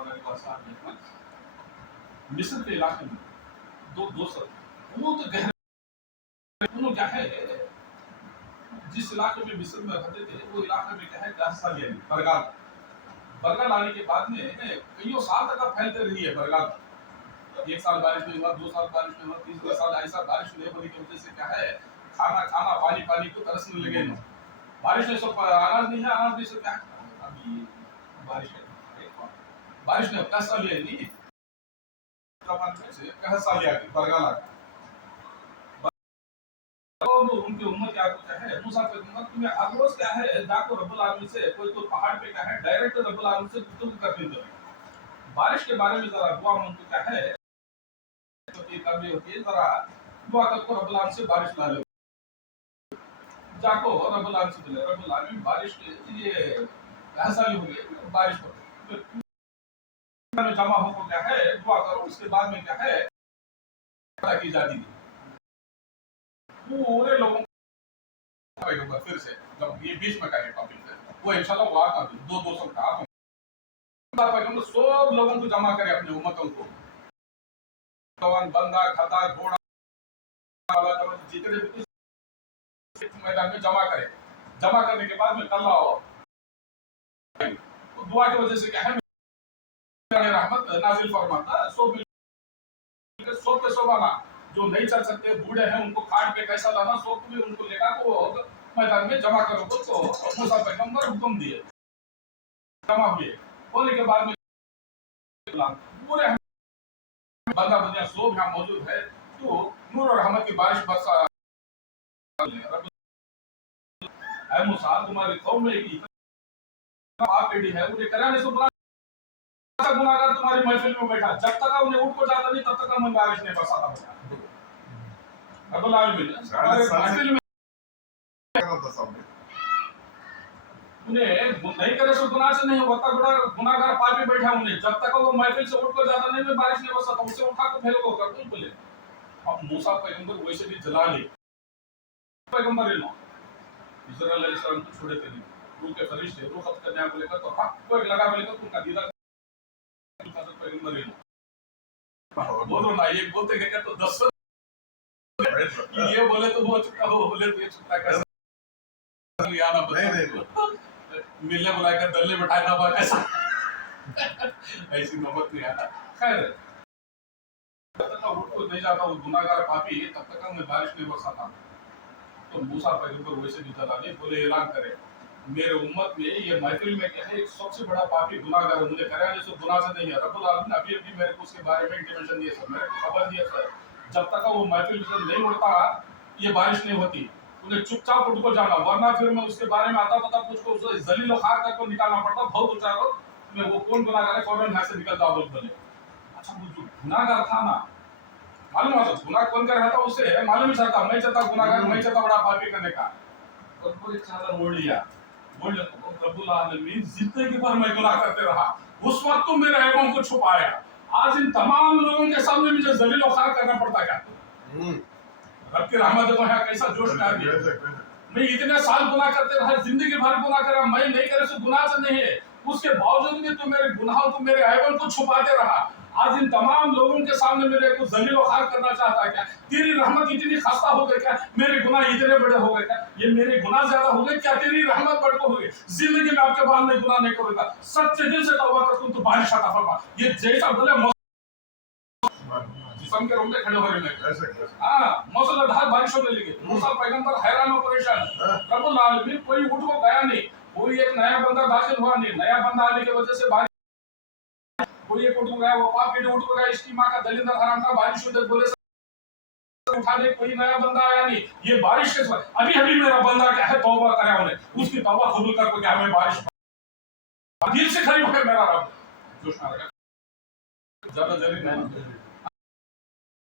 अलैहि वसल्लम मिस्र के इलाके में दो दोस्त वो तो गहरे उन्होंने क्या है जिस इलाके में मिस्र में रहते थे वो इलाके में क्या है 10 साल यानी बरगाल बरगाल आने के बाद में कईयों साल तक फैलते रही है बरगाल एक साल बारिश नहीं हुआ 2 साल बारिश नहीं हुआ तीसरा साल ऐसा बारिश नहीं होने की वजह से क्या है खाना खाना पानी पानी को तरसने लगे ना बारिश ने सब अनाज नहीं है अनाज नहीं सब क्या अभी बारिश ने 10 साल लिया नहीं कह साल लिया बरगाल आ तो उनकी उम्मत क्या होता है मूसा पे उम्मत में हर रोज क्या है जाको रब्बुल आलमीन से कोई पहाड़ पे क्या है डायरेक्ट रब्बुल आलमीन से गुफ्तगू करते हैं बारिश के बारे में जरा दुआ मांगो क्या है तो ये कभी होती है जरा दुआ करो रब्बुल आलमीन से बारिश ला लो जाको रब्बुल आलमीन से बोले रब्बुल आलमीन बारिश के ये ऐसा ही हो गया बारिश को में जमा हो क्या है दुआ करो उसके बाद में क्या है की जाती है पूरे लोगों को फिर से जब ये बीच में का टॉपिक है वो इंशाल्लाह वो आता है 200 का आप सब लोगों को जमा करें अपने उम्मतों को जवान बंदा खता घोड़ा वाला जितने भी मैदान में जमा करें जमा करने के बाद में कल आओ दुआ की वजह से क्या है रहमत नाजिल फरमाता सो पे सोबाना जो नहीं चल सकते बूढ़े हैं उनको खाट पे कैसा लाना सोप भी उनको लेकर को मैदान में जमा करो तो मूसा पैगंबर हुक्म दिए जमा हुए होने के बाद में पूरे बंदा बंदियां सब यहाँ मौजूद है तो नूर और रहमत की बारिश बरसा ऐ मूसा तुम्हारी कौम में की आप बेटी है उन्हें कराने से गुनाहगार तुम्हारी महफिल में बैठा जब तक उन्हें उठ को जाता नहीं तब तक हम बारिश नहीं बरसाता रब्बुल आलमीन महफिल में उन्हें नहीं करे तो गुनाह से नहीं होता गुनाहगार पापी बैठा उन्हें जब तक वो महफिल से उठ को जाता नहीं मैं बारिश नहीं बरसाता उसे उठा को फेंको कर तुम बोले अब मूसा पैगंबर वैसे भी जला ले पैगंबर लो इस्राएल अलैहिस्सलाम को छोड़े थे रूह के फरिश्ते रूह खत्म करने को लेकर तो हक को लगा लेकर तुम का दीदार पैगंबर लो बोलो ना ये बोलते क्या तो 10 ये बोले तो वो चुका हो बोले तो ये चुका कैसा लियाना नहीं मिलने बुलाकर दल्ले बैठाना बा कैसा ऐसी नौबत नहीं आता खैर तब तक उठ को नहीं जाता वो गुनाहगार पापी तब तक मैं बारिश नहीं बरसाता तो मूसा पैगंबर वैसे भी दलाली बोले ऐलान करे मेरे उम्मत में ये महफिल में क्या है एक सबसे बड़ा पापी गुनाहगार मुझे कराने से गुनाह से नहीं है रब्बुल आलमीन अभी मेरे को उसके बारे में इंटीमेशन दिया सर मेरे को खबर दिया सर जब तक वो महफिल से नहीं उड़ता ये बारिश नहीं होती उन्हें चुपचाप उठ को जाना वरना फिर मैं उसके बारे में आता पता कुछ को उसे जलील खार करके निकालना पड़ता बहुत उचारो मैं वो कौन गुनाहगार है फौरन यहाँ से निकल जाओ बोले अच्छा वो जो गुनाहगार था ना मालूम है गुनाह कौन कर रहा था उसे मालूम ही चाहता मैं चाहता गुनाहगार मैं चाहता बड़ा पापी करने का और पूरी चादर ओढ़ लिया रब्बुल आलमीन जिंदगी भर मैं गुनाह करते रहा उस वक्त तो मेरे ऐबों को छुपाया आज इन तमाम लोगों के सामने मुझे जलील खार करना पड़ता क्या रब की रहमत को है कैसा जोश में आ गया मैं इतने साल गुनाह करते रहा जिंदगी भर गुनाह करा मैं नहीं करे सो गुनाह से नहीं है उसके बावजूद भी तू मेरे गुनाहों को मेरे ऐबों को छुपाते रहा आज इन तमाम लोगों के सामने मेरे को जलील ख्वार करना चाहता है क्या? तेरी रहमत इतनी खस्ता हो गई क्या? मेरे गुनाह इतने बड़े हो गए क्या? ये मेरे गुनाह ज्यादा हो गए क्या? तेरी रहमत बढ़ हो गई। जिंदगी में आपके बाद में गुनाह नहीं करूंगा, सच्चे दिल से तौबा करता हूं, तो बारिश अता फरमा। ये जैसा बोले जिस्म के रोंगटे खड़े हो रहे हैं। हाँ, मूसलाधार बारिश होने लगी। मूसा पैगंबर हैरान और परेशान। रब्बुल आलमीन कोई उठ को गया नहीं, कोई एक नया बंदा दाखिल हुआ नहीं, नया बंदा आने की वजह से बारिश, कोई एक उठ को गया, वो पाप पीढ़ी उठ को गया, इसकी माँ का दलिंदर हराम था, बारिश उधर बोले से उठा दे, कोई नया बंदा आया नहीं। ये बारिश के बाद अभी अभी मेरा बंदा क्या है तौबा करा उन्हें, उसकी तौबा कबूल कर क्या मैं बारिश दिल से खरीद है मेरा रब जोश ना ज्यादा जरूरी नहीं,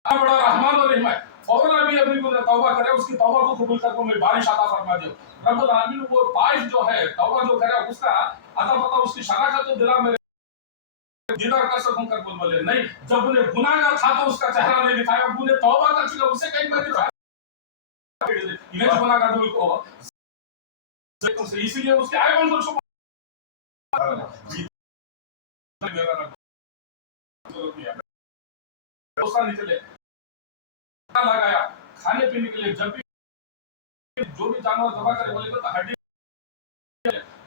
बड़ा रहमान और रहीम है। फौरन अभी अभी को तौबा करे, उसकी तौबा को कबूल कर मैं बारिश अता फरमा दे। रब्बुल आलमीन वो ताइफ जो है तौबा जो करे उसका अता पता उसकी शनाख्त तो दिला मेरे दीदार कर सकूं कर बोले नहीं। जब उन्हें गुनाहगार था तो उसका चेहरा नहीं दिखाया, अब उन्हें तौबा कर चुका उसे कहीं मैं दिखाया इन्हें गुनाहगार को इसलिए उसके आयबन को छुपा निकले लगाया खाने पीने के लिए। जब भी जो भी जानवर दबा करे बोले तो हड्डी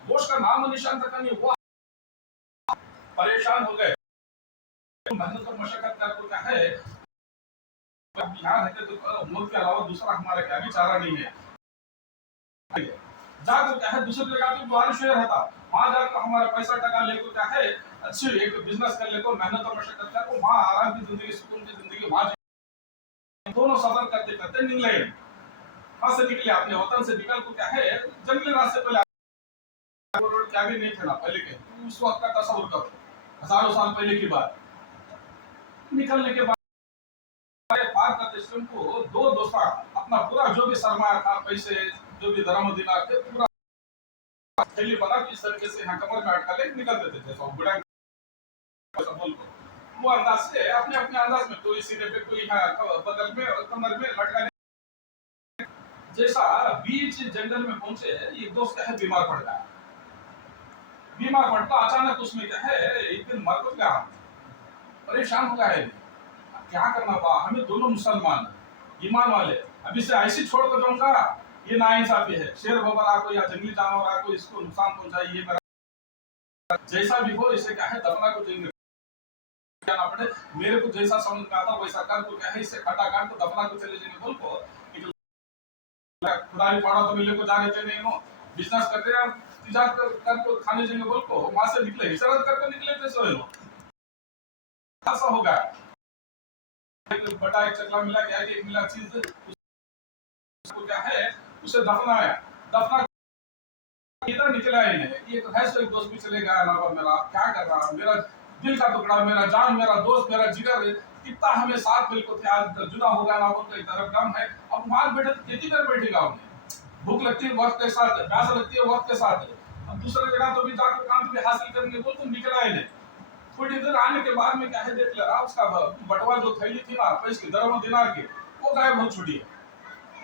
गोश्त का नाम निशान तक नहीं हुआ, परेशान हो गए। मेहनत और मशक्कत का क्या है, अब यहाँ रहते तो मुल्क के अलावा दूसरा हमारा क्या भी चारा नहीं है। जाकर क्या है दूसरी जगह पे बारिश हो रहता, वहां जाकर हमारा पैसा टका लेकर क्या है अच्छी एक बिजनेस कर लेकर मेहनत और मशक्कत कर वहां आराम की जिंदगी सुकून की जिंदगी वहां दोनों सफर करते करते निकले। वहां से निकले अपने वतन से निकल को क्या है जंगली रास्ते पहले रोड क्या भी नहीं थे ना पहले के, उस वक्त का तस्वीर करो हजारों साल पहले की बात। निकलने के बाद पार करते समय को दो दोस्त अपना पूरा जो भी सरमाया था, पैसे जो भी दरम दिनार थे, पूरा थैली बना के इस तरीके से यहाँ कमर में अटका ले निकल देते थे सब बुढ़ा वो अंदाज से अपने अपने अंदाज में, कोई सीने पे कोई यहाँ बगल में कमर में लटका। जैसा बीच जंगल में पहुंचे ये दोस्त क्या है बीमार पड़ गया। बीमार पड़ता अचानक उसमें क्या है एक दिन मर गया, परेशान हो गया है क्या करना पा। हमें दोनों मुसलमान ईमान वाले, अब इसे ऐसे छोड़ कर जाऊंगा ये नाइंसाफी है। शेर वगैरह को या जंगली जानवर को इसको नुकसान पहुंचाई ये मेरा जैसा भी हो इसे क्या है दफना को देंगे ना पड़े। मेरे को जैसा समझ में आता वैसा कर को क्या है इसे खटा काट को दफना को चले जाने बोल को खुदा ही पड़ा तो मिले को जाने थे नहीं नो बिजनेस करते हैं तिजारत कर को खाने जाएंगे बोल को वहां से निकले हिजरत करके निकले थे सोए लो ऐसा होगा। एक बड़ा एक चकला मिला क्या एक मिला चीज उसको क्या है उसे दफनाया, दफना इधर निकला ही नहीं। ये तो है सो एक दोस्त भी चले गया ना मेरा क्या कर रहा मेरा दिल का टुकड़ा मेरा जान मेरा दोस्त मेरा जिगर कितना हमें साथ मिलकर थे आज जुदा हो गया ना बोलते एक तरफ गम है। अब मार बैठे तो खेती कर बैठेगा उन्हें भूख लगती है वक्त के साथ प्यास लगती है वक्त के साथ। अब दूसरे जगह तो भी जाकर काम भी हासिल करने बोल तो निकला ही नहीं। थोड़ी देर आने के बाद में क्या है देख लगा उसका बटवा जो थैली थी ना पैसे की दरम दिनार की वो गायब हो छुड़ी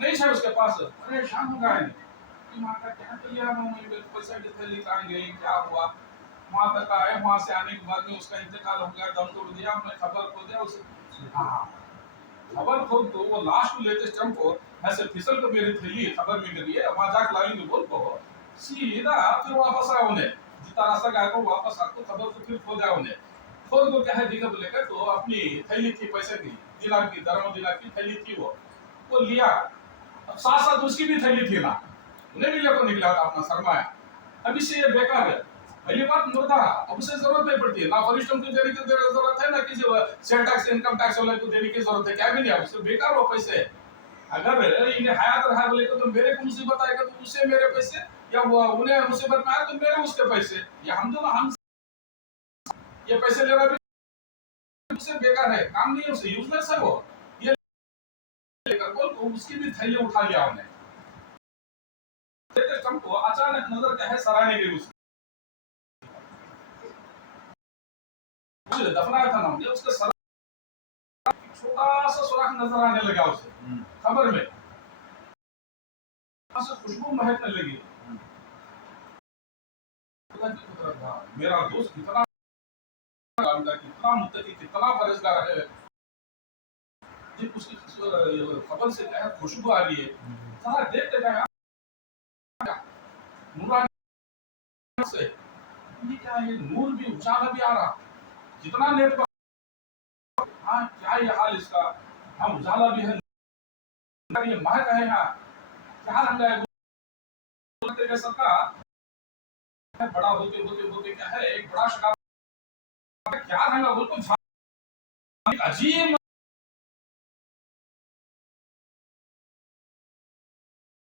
नहीं है उसके पास। परेशान हो गया माँ का क्या किया पैसा थैली कहाँ गई क्या हुआ। वहां तक आए, वहां से आने के बाद में उसका इंतकाल हो गया, दम तोड़ दिया, हमने खबर खो दिया उसे। खबर खो तो वो लाश को लेते टाइम को ऐसे फिसल को मेरी थैली खबर में गिरी है वहां जाके लाली में बोल को सीधा फिर वापस आया उन्हें जितना रास्ता गया को वापस आपको खबर तो फिर खो गया उन्हें। खोद को क्या है दिखा लेकर तो अपनी थैली थी पैसे की दिनार की दरम दिनार की थैली थी वो लिया। अब साथ साथ उसकी भी थैली थी ना उन्हें भी लेकर निकला था अपना सरमाया। अब इससे ये बेकार है पहली बात मुर्दा अब उसे जरूरत नहीं पड़ती है ना फरिश्तों को देने की जरूरत है ना किसी सेल टैक्स इनकम टैक्स वाले को देने की जरूरत है क्या भी नहीं है उससे बेकार हो पैसे। अगर इन्हें हयात रहा बोले तो मेरे को मुसीबत आएगा तो उससे मेरे पैसे या वो उन्हें मुसीबत में आए तो मेरे उसके पैसे या हम दोनों हम ये पैसे लेना भी उससे बेकार है काम नहीं है उसे यूजलेस है वो ये लेकर बोल तो उसकी भी थैली उठा लिया उन्हें। को अचानक नजर क्या है सराहने के उसको दफनाया था ना मुझे उसका सर छोटा सा सुराख नजर आने लगा उसे खबर में खुशबू महकने लगी। मेरा दोस्त कितना कितना मुत्तकी, कितना परहेजगार है, जी उसकी खबर से क्या है खुशबू आ रही है, सारा देखते गए नूरानी से, ये क्या है, ये नूर भी उजाला भी आ रहा, जितना नेट पर, हाँ क्या ये हाल इसका, हम उजाला भी है, ये महक है यहाँ, क्या रंग है, बोलते गए सरकार, बड़ा होते होते होते क्या है, एक बड़ा शिकार, क्या रंग है, बोलते अजीब